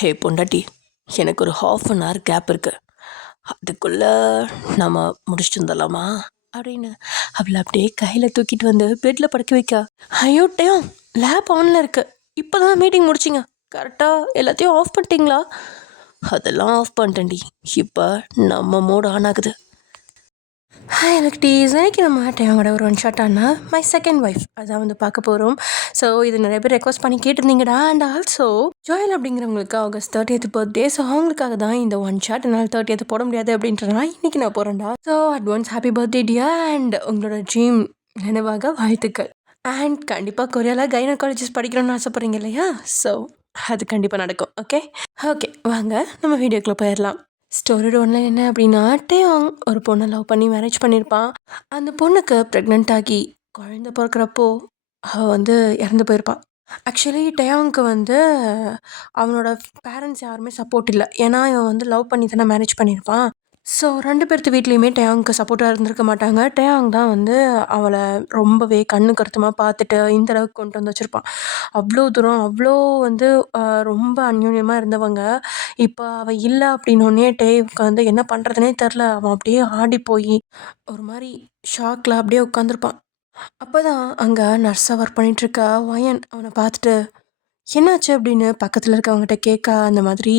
ஹே பொண்டாட்டி, எனக்கு ஒரு ஹாஃப் அன் ஹவர் கேப் இருக்கு. அதுக்குள்ளே நம்ம முடிச்சுட்டு வந்துடலாமா அப்படின்னு அவளை அப்படியே கையில் தூக்கிட்டு வந்து பெட்டில் படுக்க வைக்க. ஐயோ டேம், லேப் ஆனில் இருக்கு. இப்போ தான் மீட்டிங் முடிச்சிங்க. கரெக்டாக எல்லாத்தையும் ஆஃப் பண்ணிட்டீங்களா? அதெல்லாம் ஆஃப் பண்ணிட்டேன்டி. இப்போ நம்ம மோட் ஆன் ஆகுது. ஹாய் எலக்டீஸ், இன்னைக்கு நம்ம டேங்கோட ஒரு ஒன் ஷாட்டானா மை செகண்ட் ஒய்ஃப் அதான் வந்து பார்க்க போகிறோம். ஸோ இது நிறைய பேர் ரெக்வஸ்ட் பண்ணி கேட்டிருந்தீங்கடா. அண்ட் ஆல்சோ ஜோயல் அப்படிங்கிறவங்களுக்கு ஆகஸ்ட் 30th பர்த்டே. ஸோ அவங்களுக்காக தான் இந்த ஒன் ஷாட். என்னால் 30th போட முடியாது அப்படின்றனா இன்றைக்கி நான் போகிறேன்டா. So advance happy birthday dear. And உங்களோட ட்ரீம் நினைவாக வாழ்த்துக்கள். அண்ட் கண்டிப்பாக கொரியாவில் கைனகாலஜிஸ்ட் படிக்கணும்னு ஆசைப்பட்றீங்க இல்லையா? ஸோ அது கண்டிப்பாக நடக்கும். ஓகே ஓகே, வாங்க நம்ம வீடியோக்குள்ளே போயிடலாம். ஸ்டோரி ஒன்றில் என்ன அப்படின்னா, டேயாங் ஒரு பொண்ணை லவ் பண்ணி மேரேஜ் பண்ணியிருப்பான். அந்த பொண்ணுக்கு ப்ரெக்னென்ட் ஆகி குழந்தை பிறக்கிறப்போ அவள் வந்து இறந்து போயிருப்பாள். ஆக்சுவலி டேயாங்க்கு வந்து அவனோட பேரண்ட்ஸ் யாருமே சப்போர்ட் இல்லை. ஏன்னா இவன் வந்து லவ் பண்ணி தானே மேரேஜ் பண்ணியிருப்பான். ஸோ 2 பேர்த்து வீட்லேயுமே டேயாங்க்கு சப்போர்ட்டாக இருந்திருக்க மாட்டாங்க. டேயாங் தான் வந்து அவளை ரொம்பவே கண்ணு கருத்துமாக பார்த்துட்டு இந்த அளவுக்கு கொண்டு வந்து வச்சுருப்பான். அவ்வளோ தூரம் அவ்வளோ வந்து ரொம்ப அந்யோன்யமாக இருந்தவங்க. இப்போ அவள் இல்லை அப்படின்னோடனே டேவுக்கு வந்து என்ன பண்ணுறதுனே தெரில. அவன் அப்படியே ஆடி போய் ஒரு மாதிரி ஷாக்கில் அப்படியே உட்காந்துருப்பான். அப்போ தான் அங்கே நர்ஸாக ஒர்க் பண்ணிகிட்ருக்க வயன் அவனை பார்த்துட்டு என்னாச்சு அப்படின்னு பக்கத்தில் இருக்கவங்ககிட்ட கேட்க, அந்த மாதிரி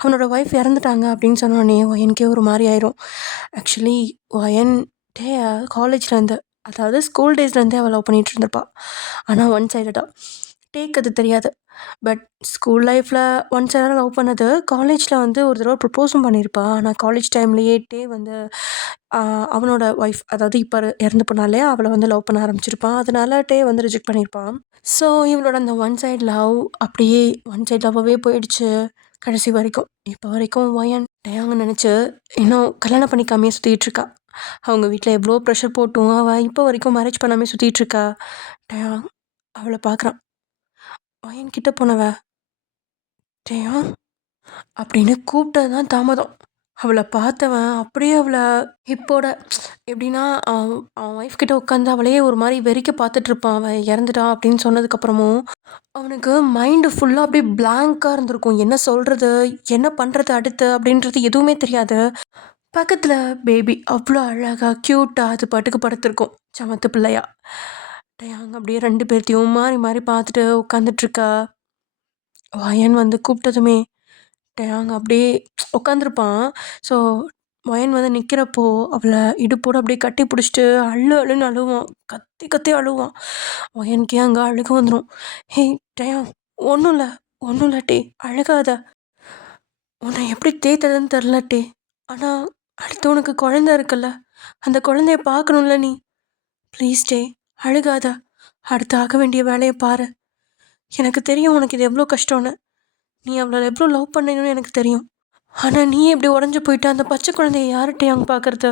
அவனோட ஒய்ஃப் இறந்துட்டாங்க அப்படின்னு சொன்னோடனே ஒயனுக்கே ஒரு மாதிரி ஆயிரும். ஆக்சுவலி ஒயன் காலேஜ்லேருந்து, அதாவது ஸ்கூல் டேஸ்லேருந்தே அவள் லவ் பண்ணிகிட்டு இருந்திருப்பாள். ஆனால் ஒன் சைடடாக டேக் அது தெரியாது. பட் ஸ்கூல் லைஃப்பில் ஒன் சைடாக லவ் பண்ணது. காலேஜில் வந்து ஒரு தடவை ப்ரப்போஸும் பண்ணியிருப்பாள். ஆனால் காலேஜ் டைம்லேயே டே வந்து அவனோட ஒய்ஃப், அதாவது இப்போ இறந்து போனாலே அவளை வந்து லவ் பண்ண ஆரம்பிச்சிருப்பான். அதனால டே வந்து ரிஜெக்ட் பண்ணியிருப்பான். ஸோ இவளோட அந்த ஒன் சைட் லவ் அப்படியே ஒன் சைட் லவ்வாகவே போயிடுச்சு கடைசி வரைக்கும். இப்போ வரைக்கும் ஒயன் டேயாங்க நினச்சி இன்னும் கல்யாணம் பண்ணிக்காமே சுற்றிட்டுருக்கா. அவங்க வீட்டில் எவ்வளோ ப்ரெஷர் போட்டும் அவள் இப்போ வரைக்கும் மேரேஜ் பண்ணாமே சுற்றிட்டுருக்கா. டேயாங் அவளை பார்க்குறான். ஒயன் கிட்ட போனவ டேயாங் அப்படின்னு கூப்பிட்டது தான் தாமதம். அவளை பார்த்தவன் அப்படியே அவளை ஹிப்போட எப்படின்னா அவன் ஒய்ஃப் கிட்ட உட்காந்து அவளையே ஒரு மாதிரி வெறிக்க பார்த்துட்ருப்பான். அவன் இறந்துட்டா அப்படின்னு சொன்னதுக்கப்புறமும் அவனுக்கு மைண்டு ஃபுல்லாக அப்படியே பிளாங்காக இருந்திருக்கும். என்ன சொல்கிறது, என்ன பண்ணுறது அடுத்து அப்படின்றது எதுவுமே தெரியாது. பக்கத்தில் பேபி அவ்வளோ அழகாக க்யூட்டாக அது பாட்டுக்கு படுத்திருக்கும், சமத்து பிள்ளையா. டேயாங் அப்படியே 2 பேர்த்தையும் மாறி மாறி பார்த்துட்டு உட்காந்துட்ருக்கா. வயன் வந்து கூப்பிட்டதுமே டேயாங் அப்படியே உட்காந்துருப்பான். ஸோ வயன் வந்து நிற்கிறப்போ அவளை இடுப்போடு அப்படியே கட்டி பிடிச்சிட்டு அழுன்னு அழுவான். கத்தி கத்தி அழுவான். வயனுக்கே அங்கே அழுக வந்துடும். ஹே டேயாங், ஒன்றும் இல்லை ஒன்றும் இல்லை டே, அழுகாத. உன்னை எப்படி தேத்ததுன்னு தெரில டே. ஆனால் அடுத்து உனக்கு குழந்த இருக்குல்ல, அந்த குழந்தைய பார்க்கணும்ல நீ. ப்ளீஸ் டே, அழுகாத. அடுத்து ஆக வேண்டிய வேலையை பாரு. எனக்கு தெரியும் உனக்கு இது எவ்வளோ கஷ்டம்னு. நீ அவளை எவ்வளோ லவ் பண்ணணும்னு எனக்கு தெரியும். ஆனால் நீ எப்படி உடஞ்சி போயிட்டு அந்த பச்சை குழந்தைய யார்கிட்டே அங்கே பார்க்குறது?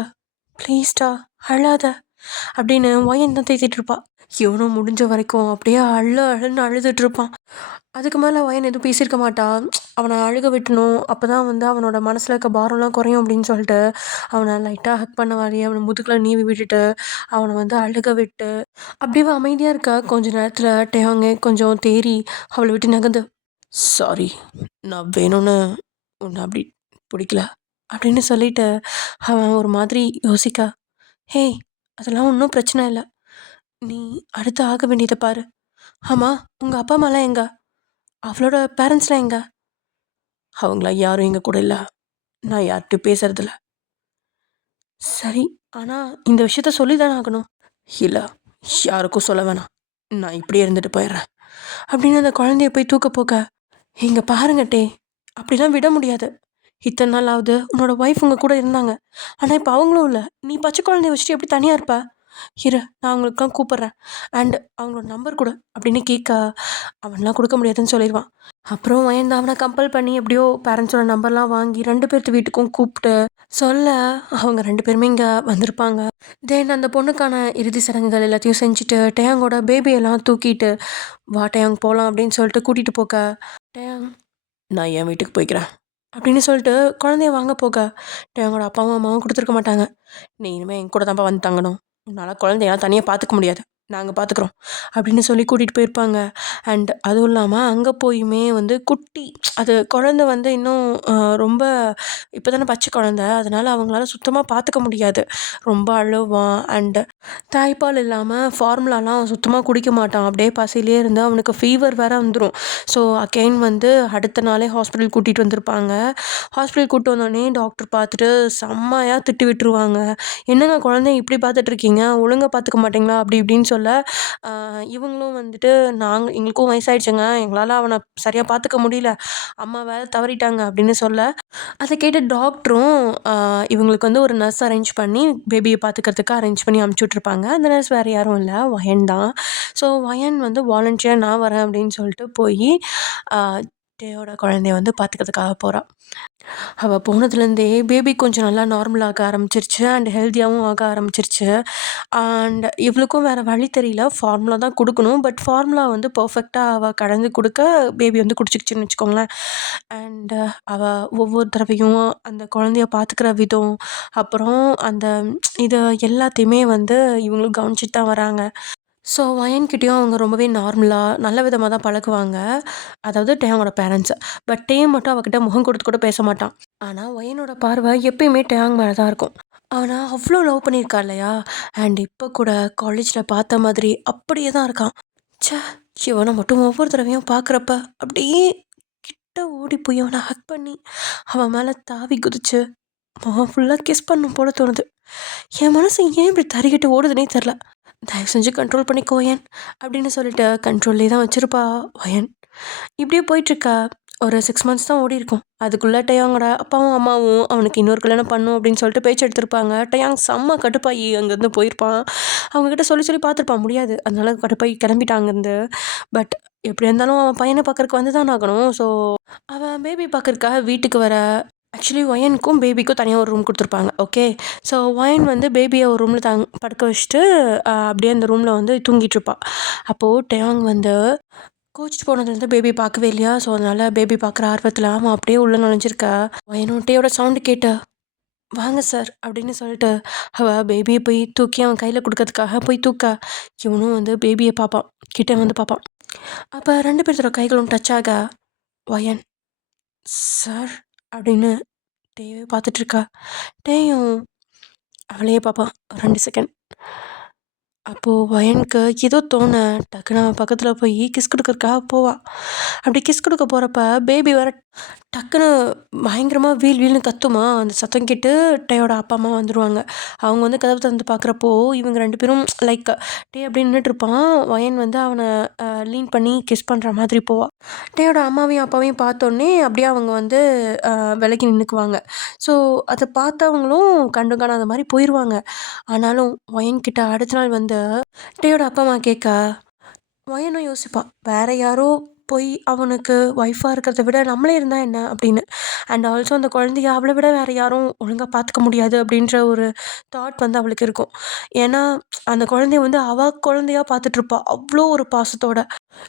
ப்ளீஸ்டா அழாத அப்படின்னு ஒயன் தான் தேத்திட்டு இருப்பா. இவனும் முடிஞ்ச வரைக்கும் அப்படியே அழுன்னு அழுதுட்டு இருப்பான். அதுக்கு மேலே ஒயன் எதுவும் பேசியிருக்க மாட்டான். அவனை அழுக விட்டணும், அப்போ தான் வந்து அவனோட மனசில் இருக்க பாரம்லாம் குறையும் அப்படின்னு சொல்லிட்டு அவனை லைட்டாக ஹக் பண்ண மாதிரி அவனை முதுகில் நீவி விட்டுட்டு அவனை வந்து அழுக விட்டு அப்படியே அமைதியாக இருக்க. கொஞ்ச நேரத்தில் டேயாங்க கொஞ்சம் தேறி அவளை விட்டு நகர்ந்து, சாரி, நான் வேணும்னு உன்னை அப்படி பிடிக்கல அப்படின்னு சொல்லிட்டு அவன் ஒரு மாதிரி யோசிக்க, ஹேய் அதெல்லாம் ஒன்றும் பிரச்சனை இல்லை, நீ அடுத்து ஆக வேண்டியதை பாரு. ஆமாம், உங்கள் அப்பா அம்மாலாம் எங்க? அவளோட பேரண்ட்ஸ்லாம் எங்க? அவங்களாம் யாரும் எங்கள் கூட இல்லை. நான் யார்கிட்டையும் பேசுறதில்ல. சரி, ஆனால் இந்த விஷயத்த சொல்லி தானே ஆகணும். இல்லை, யாருக்கும் சொல்ல வேணாம், நான் இப்படியே இருந்துட்டு போயிடுறேன் அப்படின்னு அந்த குழந்தைய போய் தூக்க போக்க, இங்கே பாருங்க டே, அப்படிலாம் விட முடியாது. இத்தனை நாள் ஆகுது உன்னோட ஒய்ஃப் உங்கள் கூட இருந்தாங்க. ஆனால் இப்போ அவங்களும் இல்லை. நீ பச்சை குழந்தைய வச்சுட்டு எப்படி தனியாக இருப்ப? இரு, நான் அவங்களுக்குலாம் கூப்பிட்றேன். அண்ட் அவங்களோட நம்பர் கொடு அப்படின்னு கேட்க, அவன்லாம் கொடுக்க முடியாதுன்னு சொல்லிடுவான். அப்புறம் வயந்து அவனை கம்பல் பண்ணி எப்படியோ பேரண்ட்ஸோட நம்பர்லாம் வாங்கி 2 பேர்த்து வீட்டுக்கும் கூப்பிட்டு சொல்ல அவங்க 2 பேருமே இங்கே வந்திருப்பாங்க. தென் அந்த பொண்ணுக்கான இறுதி சடங்குகள் எல்லாத்தையும் செஞ்சுட்டு டேயாங்கோட பேபியெல்லாம் தூக்கிட்டு வா டேயாங் போகலாம் அப்படின்னு சொல்லிட்டு கூட்டிகிட்டு போக, டேயாங் நான் என் வீட்டுக்கு போய்க்கிறேன் அப்படின்னு சொல்லிட்டு குழந்தைய வாங்க போக, டேயாங்கோட அப்பாவும் அம்மாவும் கொடுத்துருக்க மாட்டாங்க. நீ இனிமேல் என் கூட தான்ப்பா வந்து தங்கணும், உன்னால் குழந்தையெல்லாம் தனியாக பார்த்துக்க முடியாது, நாங்கள் பார்த்துக்குறோம் அப்படின்னு சொல்லி கூட்டிகிட்டு போயிருப்பாங்க. அண்ட் அதுவும் இல்லாமல் அங்கே போயுமே வந்து குட்டி அது குழந்தை வந்து இன்னும் ரொம்ப இப்போ தானே பச்சை குழந்த, அதனால் அவங்களால சுத்தமாக பார்த்துக்க முடியாது. ரொம்ப அழுவான். அண்டு தாய்ப்பால் இல்லாமல் ஃபார்முலாலாம் சுத்தமாக குடிக்க மாட்டான். அப்படியே பசியிலே இருந்து அவனுக்கு ஃபீவர் வேறு வந்துடும். ஸோ அகெயின் வந்து அடுத்த நாளே ஹாஸ்பிட்டல் கூட்டிகிட்டு வந்திருப்பாங்க. ஹாஸ்பிட்டல் கூப்பிட்டு வந்தோடனே டாக்டர் பார்த்துட்டு செம்மையாக திட்டி விட்டுருவாங்க. என்னங்க குழந்தைய இப்படி பார்த்துட்ருக்கீங்க, ஒழுங்காக பார்த்துக்க மாட்டிங்களா அப்படி இப்படின்னு சொல்ல இவங்களும் வந்துட்டு எங்களுக்கும் வயசாயிடுச்சுங்க, எங்களால் அவனை சரியாக பார்த்துக்க முடியல, அம்மா வேலை தவறிட்டாங்க அப்படின்னு சொல்ல அதை கேட்டு டாக்டரும் இவங்களுக்கு வந்து ஒரு நர்ஸ் அரேஞ்ச் பண்ணி பேபியை பார்த்துக்கிறதுக்கு அரேஞ்ச் பண்ணி அமுச்சு விட்ருப்பாங்க. அந்த நர்ஸ் வேறு யாரும் இல்லை, வயன் தான். ஸோ வயன் வந்து வாலண்டியராக நான் வரேன் அப்படின்னு சொல்லிட்டு போய் டேயோட குழந்தைய வந்து பார்த்துக்கிறதுக்காக போகிறான். அவள் போனதுலேருந்தே பேபி கொஞ்சம் நல்லா நார்மலாக ஆரம்பிச்சிருச்சு அண்ட் ஹெல்த்தியாகவும் ஆக ஆரம்பிச்சிருச்சு. அண்ட் இவளுக்கும் வேறு வழி தெரியல, ஃபார்முலா தான் கொடுக்கணும். பட் ஃபார்முலா வந்து பர்ஃபெக்டாக அவள் கலந்து கொடுக்க பேபி வந்து குடிச்சிக்கிச்சின்னு வச்சுக்கோங்களேன். அண்டு அவள் ஒவ்வொரு தடவையும் அந்த குழந்தைய பார்த்துக்கிற விதம், அப்புறம் அந்த இது எல்லாத்தையுமே வந்து இவங்களும் கவனிச்சிட்டு தான் வராங்க. ஸோ வயன்கிட்டேயும் அவங்க ரொம்பவே நார்மலாக நல்ல விதமாக தான் பழகுவாங்க. அதாவது டேயோட பேரண்ட்ஸு. பட் டே மட்டும் அவகிட்ட முகம் கொடுத்து கூட பேச மாட்டான். ஆனால் வயனோட பார்வை எப்பயுமே டேயாங் மேலே தான் இருக்கும். அவனை அவ்வளோ லவ் பண்ணியிருக்கா இல்லையா? அண்ட் இப்போ கூட காலேஜில் பார்த்த மாதிரி அப்படியே தான் இருக்கான். ச்சே, இவனை மட்டும் ஒவ்வொரு தடவையும் பார்க்குறப்ப அப்படியே கிட்ட ஓடி போய் அவனை ஹக் பண்ணி அவன் மேலே தாவி குதிச்சு முகம் ஃபுல்லாக கிஸ் பண்ணும் போல தோணுது. என் மனசு ஏன் இப்படி தறிக்கிட்டு ஓடுதுன்னே தெரில. தயவு செஞ்சு கண்ட்ரோல் பண்ணிக்கோ வயன் அப்படின்னு சொல்லிட்டு கண்ட்ரோல்லே தான் வச்சுருப்பா வயன். இப்படியே போயிட்டுருக்கா. ஒரு 6 மந்த்ஸ் தான் ஓடி இருக்கும். அதுக்குள்ளே டயாங்கோட அப்பாவும் அம்மாவும் அவனுக்கு இன்னொரு கல்யாணம் பண்ணும் அப்படின்னு சொல்லிட்டு பேச்சு எடுத்திருப்பாங்க. டயாங் செம்ம கடுப்பாகி அங்கேருந்து போயிருப்பான். அவங்கக்கிட்ட சொல்லி சொல்லி பார்த்துருப்பான், முடியாது. அதனால கடுப்பாகி கிளம்பிட்டான் அங்கேருந்து. பட் எப்படி இருந்தாலும் அவன் பையனை பார்க்கறக்கு வந்து தான் ஆகணும். ஸோ அவன் பேபி பார்க்கறக்காக வீட்டுக்கு வர ஆக்சுவலி ஒயனுக்கும் பேபிக்கும் தனியாக ஒரு ரூம் கொடுத்துருப்பாங்க. ஓகே, ஸோ ஒயன் வந்து பேபியை ஒரு ரூமில் படுக்க வச்சுட்டு அப்படியே அந்த ரூமில் வந்து தூங்கிட்டுருப்பா. அப்போது டயாங் வந்து கோச்சிட்டு போனதுலேருந்து பேபி பார்க்கவே இல்லையா? ஸோ அதனால் பேபி பார்க்குற ஆர்வத்தில் அவன் அப்படியே உள்ளே நுழைஞ்சிருக்கா. ஒயனும் டேயோட சவுண்டு கேட்டு வாங்க சார் அப்படின்னு சொல்லிட்டு அவள் பேபியை போய் தூக்கி அவன் கையில் கொடுக்கறதுக்காக போய் தூக்க இவனும் வந்து பேபியை பார்ப்பான், கிட்டே வந்து பார்ப்பான். அப்போ 2 பேர்த்தோட கைகளும் டச் ஆக ஒயன் சார் அப்படின்னு டேவே பார்த்துட்ருக்கா. டேயும் அவளையே பார்ப்பான் 2 செகண்ட். அப்போது வயனுக்கு ஏதோ தோண டக்குன்னு அவன் பக்கத்தில் போய் கிஸ் கொடுக்கறதுக்காக போவா. அப்படி கிஸ் கொடுக்க போகிறப்ப பேபி வர டக்குன்னு பயங்கரமாக வீல்னு கத்துமா. அந்த சத்தம் கேட்டு டேயோட அப்பா அம்மா வந்துடுவாங்க. அவங்க வந்து கதவு திறந்து பார்க்குறப்போ இவங்க 2 பேரும் லைக் டே அப்படி நின்றுட்டுருப்பான். வயன் வந்து அவனை லீன் பண்ணி கிஸ் பண்ணுற மாதிரி போவாள். டேயோட அம்மாவையும் அப்பாவையும் பார்த்தோன்னே அப்படியே அவங்க வந்து விலகி நின்றுக்குவாங்க. ஸோ அதை பார்த்தவங்களும் கண்டு காணாத மாதிரி போயிடுவாங்க. ஆனாலும் வயன்கிட்ட அடுத்த நாள் வந்து டேயோட அப்பா அம்மா கேட்க வயனும் யோசிப்பான், வேறு யாரோ போய் அவனுக்கு ஒய்ஃபாக இருக்கிறத விட நம்மளே இருந்தால் என்ன அப்படின்னு. அண்ட் ஆல்சோ அந்த குழந்தைய அவளை விட வேறு யாரும் ஒழுங்காக பார்த்துக்க முடியாது அப்படின்ற ஒரு தாட் வந்து அவளுக்கு இருக்கும். ஏன்னா அந்த குழந்தைய வந்து அவள் குழந்தையாக பார்த்துட்ருப்பா அவ்வளோ ஒரு பாசத்தோட.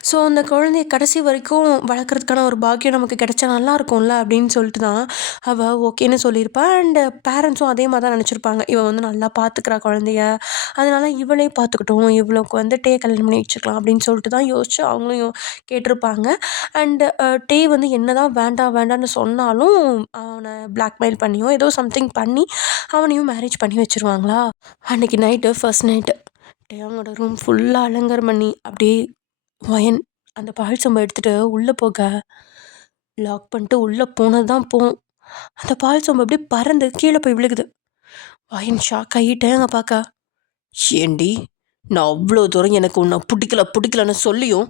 ஸோ அந்த குழந்தைய கடைசி வரைக்கும் வளர்க்குறதுக்கான ஒரு பாக்கியம் நமக்கு கிடைச்சா நல்லா இருக்கும்ல அப்படின்னு சொல்லிட்டு தான் அவள் ஓகேன்னு சொல்லியிருப்பா. அண்ட் பேரண்ட்ஸும் அதே மாதிரி தான் நினச்சிருப்பாங்க, இவன் வந்து நல்லா பார்த்துக்கிறா குழந்தைய, அதனால் இவளே பார்த்துக்கிட்டோம், இவளுக்கு வந்து டே கல்யாணம் பண்ணி வச்சுக்கலாம் அப்படின்னு சொல்லிட்டு தான் யோசிச்சு அவங்களும் கேட்டிருப்பாங்க. அண்டு டே வந்து என்ன தான் வேண்டாம் வேண்டான்னு சொன்னாலும் அவனை பிளாக்மெயில் பண்ணியோ ஏதோ சம்திங் பண்ணி அவனையும் மேரேஜ் பண்ணி வச்சுருவாங்களா. அன்றைக்கி நைட்டு ஃபர்ஸ்ட் நைட்டு டே அவங்களோட ரூம் ஃபுல்லாக அலங்காரம் பண்ணி அப்படியே வயன் அந்த பால் சொம்பை எடுத்துகிட்டு உள்ளே போக லாக் பண்ணிட்டு உள்ளே போனது தான் போகும். அந்த பால் சொம்பை அப்படியே பறந்து கீழே போய் விழுகுது. வயன் ஷாக் ஆகிட்டேங்க பார்க்க. ஏண்டி, நான் அவ்வளோ தூரம் எனக்கு உன்னை பிடிக்கலன்னு சொல்லியும்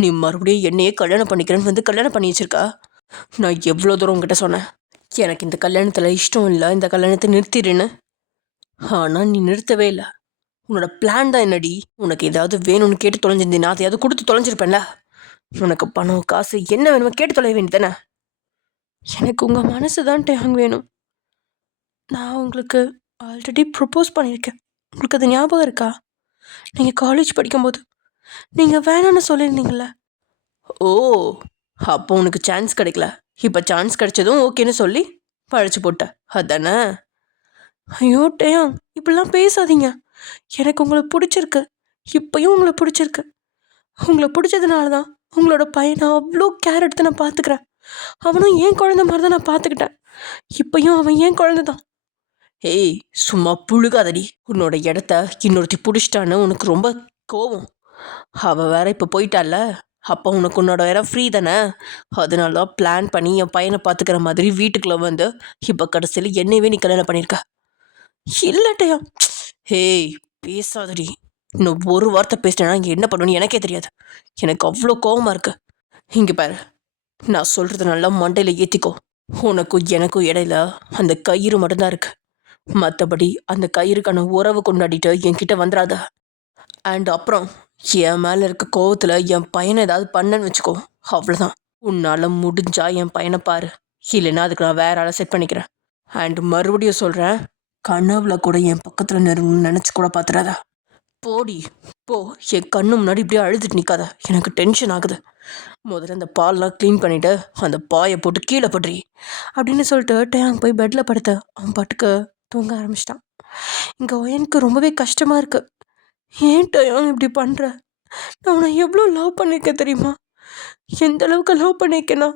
நீ மறுபடியும் என்னையே கல்யாணம் பண்ணிக்கிறேன்னு வந்து கல்யாணம் பண்ணி வச்சிருக்கா. நான் எவ்வளோ தூரம் உங்ககிட்ட சொன்னேன், எனக்கு இந்த கல்யாணத்தில் இஷ்டம் இல்லை, இந்த கல்யாணத்தை நிறுத்திடுன்னு. ஆனால் நீ நிறுத்தவே இல்லை. உன்னோட பிளான் தான் என்னடி? உனக்கு ஏதாவது வேணும்னு கேட்டு தொலைஞ்சிருந்தேன், நான் அதையாவது கொடுத்து தொலைஞ்சிருப்பேன்ல. உனக்கு பணம் காசு என்ன வேணுமோ கேட்டு தொலைய வேண்டியதானே. எனக்கு உங்கள் மனசு தான் டேங் வேணும். நான் உங்களுக்கு ஆல்ரெடி ப்ரப்போஸ் பண்ணியிருக்கேன், உங்களுக்கு அது ஞாபகம் இருக்கா? நீங்கள் காலேஜ் படிக்கும்போது நீங்கள் வேணான்னு சொல்லியிருந்தீங்கள. ஓ, அப்போ உனக்கு சான்ஸ் கிடைக்கல, இப்போ சான்ஸ் கிடைச்சதும் ஓகேன்னு சொல்லி பழிச்சு போட்ட அதானே? ஐயோ டேங், இப்படிலாம் பேசாதீங்க. எனக்கு உங்களை பிடிச்சிருக்கு, இப்பயும் உங்களை பிடிச்சிருக்கு. உங்களை பிடிச்சதுனால தான் உங்களோட பையனை அவ்வளோ கேர் எடுத்து நான் பார்த்துக்கிறேன். அவனும் என் குழந்தை மாதிரி தான் நான் பார்த்துக்கிட்டேன். இப்பயும் அவன் என் குழந்தை தான். ஏய், சும்மா புழுகாதடி. உன்னோட இடத்த இன்னொருத்தி பிடிச்சிட்டான்னு உனக்கு ரொம்ப கோவம். அவள் வேற இப்போ போயிட்டால, அப்போ உனக்கு உன்னோட இடம் ஃப்ரீ தானே. அதனால தான் பிளான் பண்ணி என் பையனை பார்த்துக்கிற மாதிரி வீட்டுக்குள்ளே வந்து இப்போ கடைசியில் என்னையவே நீ கல்யாணம் பண்ணியிருக்க. இல்லட்டையா. ஹேய், பேசாதடி. இன்னும் ஒரு வார்த்தை பேசிட்டேன்னா இங்கே என்ன பண்ணுவேன்னு எனக்கே தெரியாது. எனக்கு அவ்வளோ கோவமாக இருக்கு. இங்கே பாரு, நான் சொல்கிறது நல்லா மண்டையில் ஏற்றிக்கோ. உனக்கும் எனக்கும் இடையில அந்த கயிறு மட்டும்தான் இருக்கு. மற்றபடி அந்த கயிறுக்கான உறவு கொண்டாடிட்டு என்கிட்ட வந்துடாத. அண்ட் அப்புறம் என் மேலே இருக்க கோவத்தில் என் பையனை ஏதாவது பண்ணன்னு வச்சுக்கோ, அவ்வளோதான். உன்னால் முடிஞ்சா என் பையனை பாரு, இல்லைன்னா அதுக்கு நான் வேற ஆளை செட் பண்ணிக்கிறேன். அண்ட் மறுபடியும் சொல்கிறேன், கனவுல கூட என் பக்கத்தில் நெருங்கணும்னு நினச்சி கூட பார்த்துடாத. போடி போ, என் கண்ணு முன்னாடி இப்படியே அழுதுட்டு நிற்காத. எனக்கு டென்ஷன் ஆகுது. முதல்ல அந்த பால்லாம் க்ளீன் பண்ணிவிட்டு அந்த பாயை போட்டு கீழே போடுறி அப்படின்னு சொல்லிட்டு டேங் போய் பெட்டில் படுத்த அவன் பாட்டுக்கு தூங்க ஆரம்பிச்சிட்டான். இங்கே எனக்கு ரொம்பவே கஷ்டமாக இருக்குது. ஏன் டயம் இப்படி பண்ணுற? நான் உன்னை எவ்வளோ லவ் பண்ணியிருக்கேன் தெரியுமா? எந்த அளவுக்கு லவ் பண்ணியிருக்கேன்னா,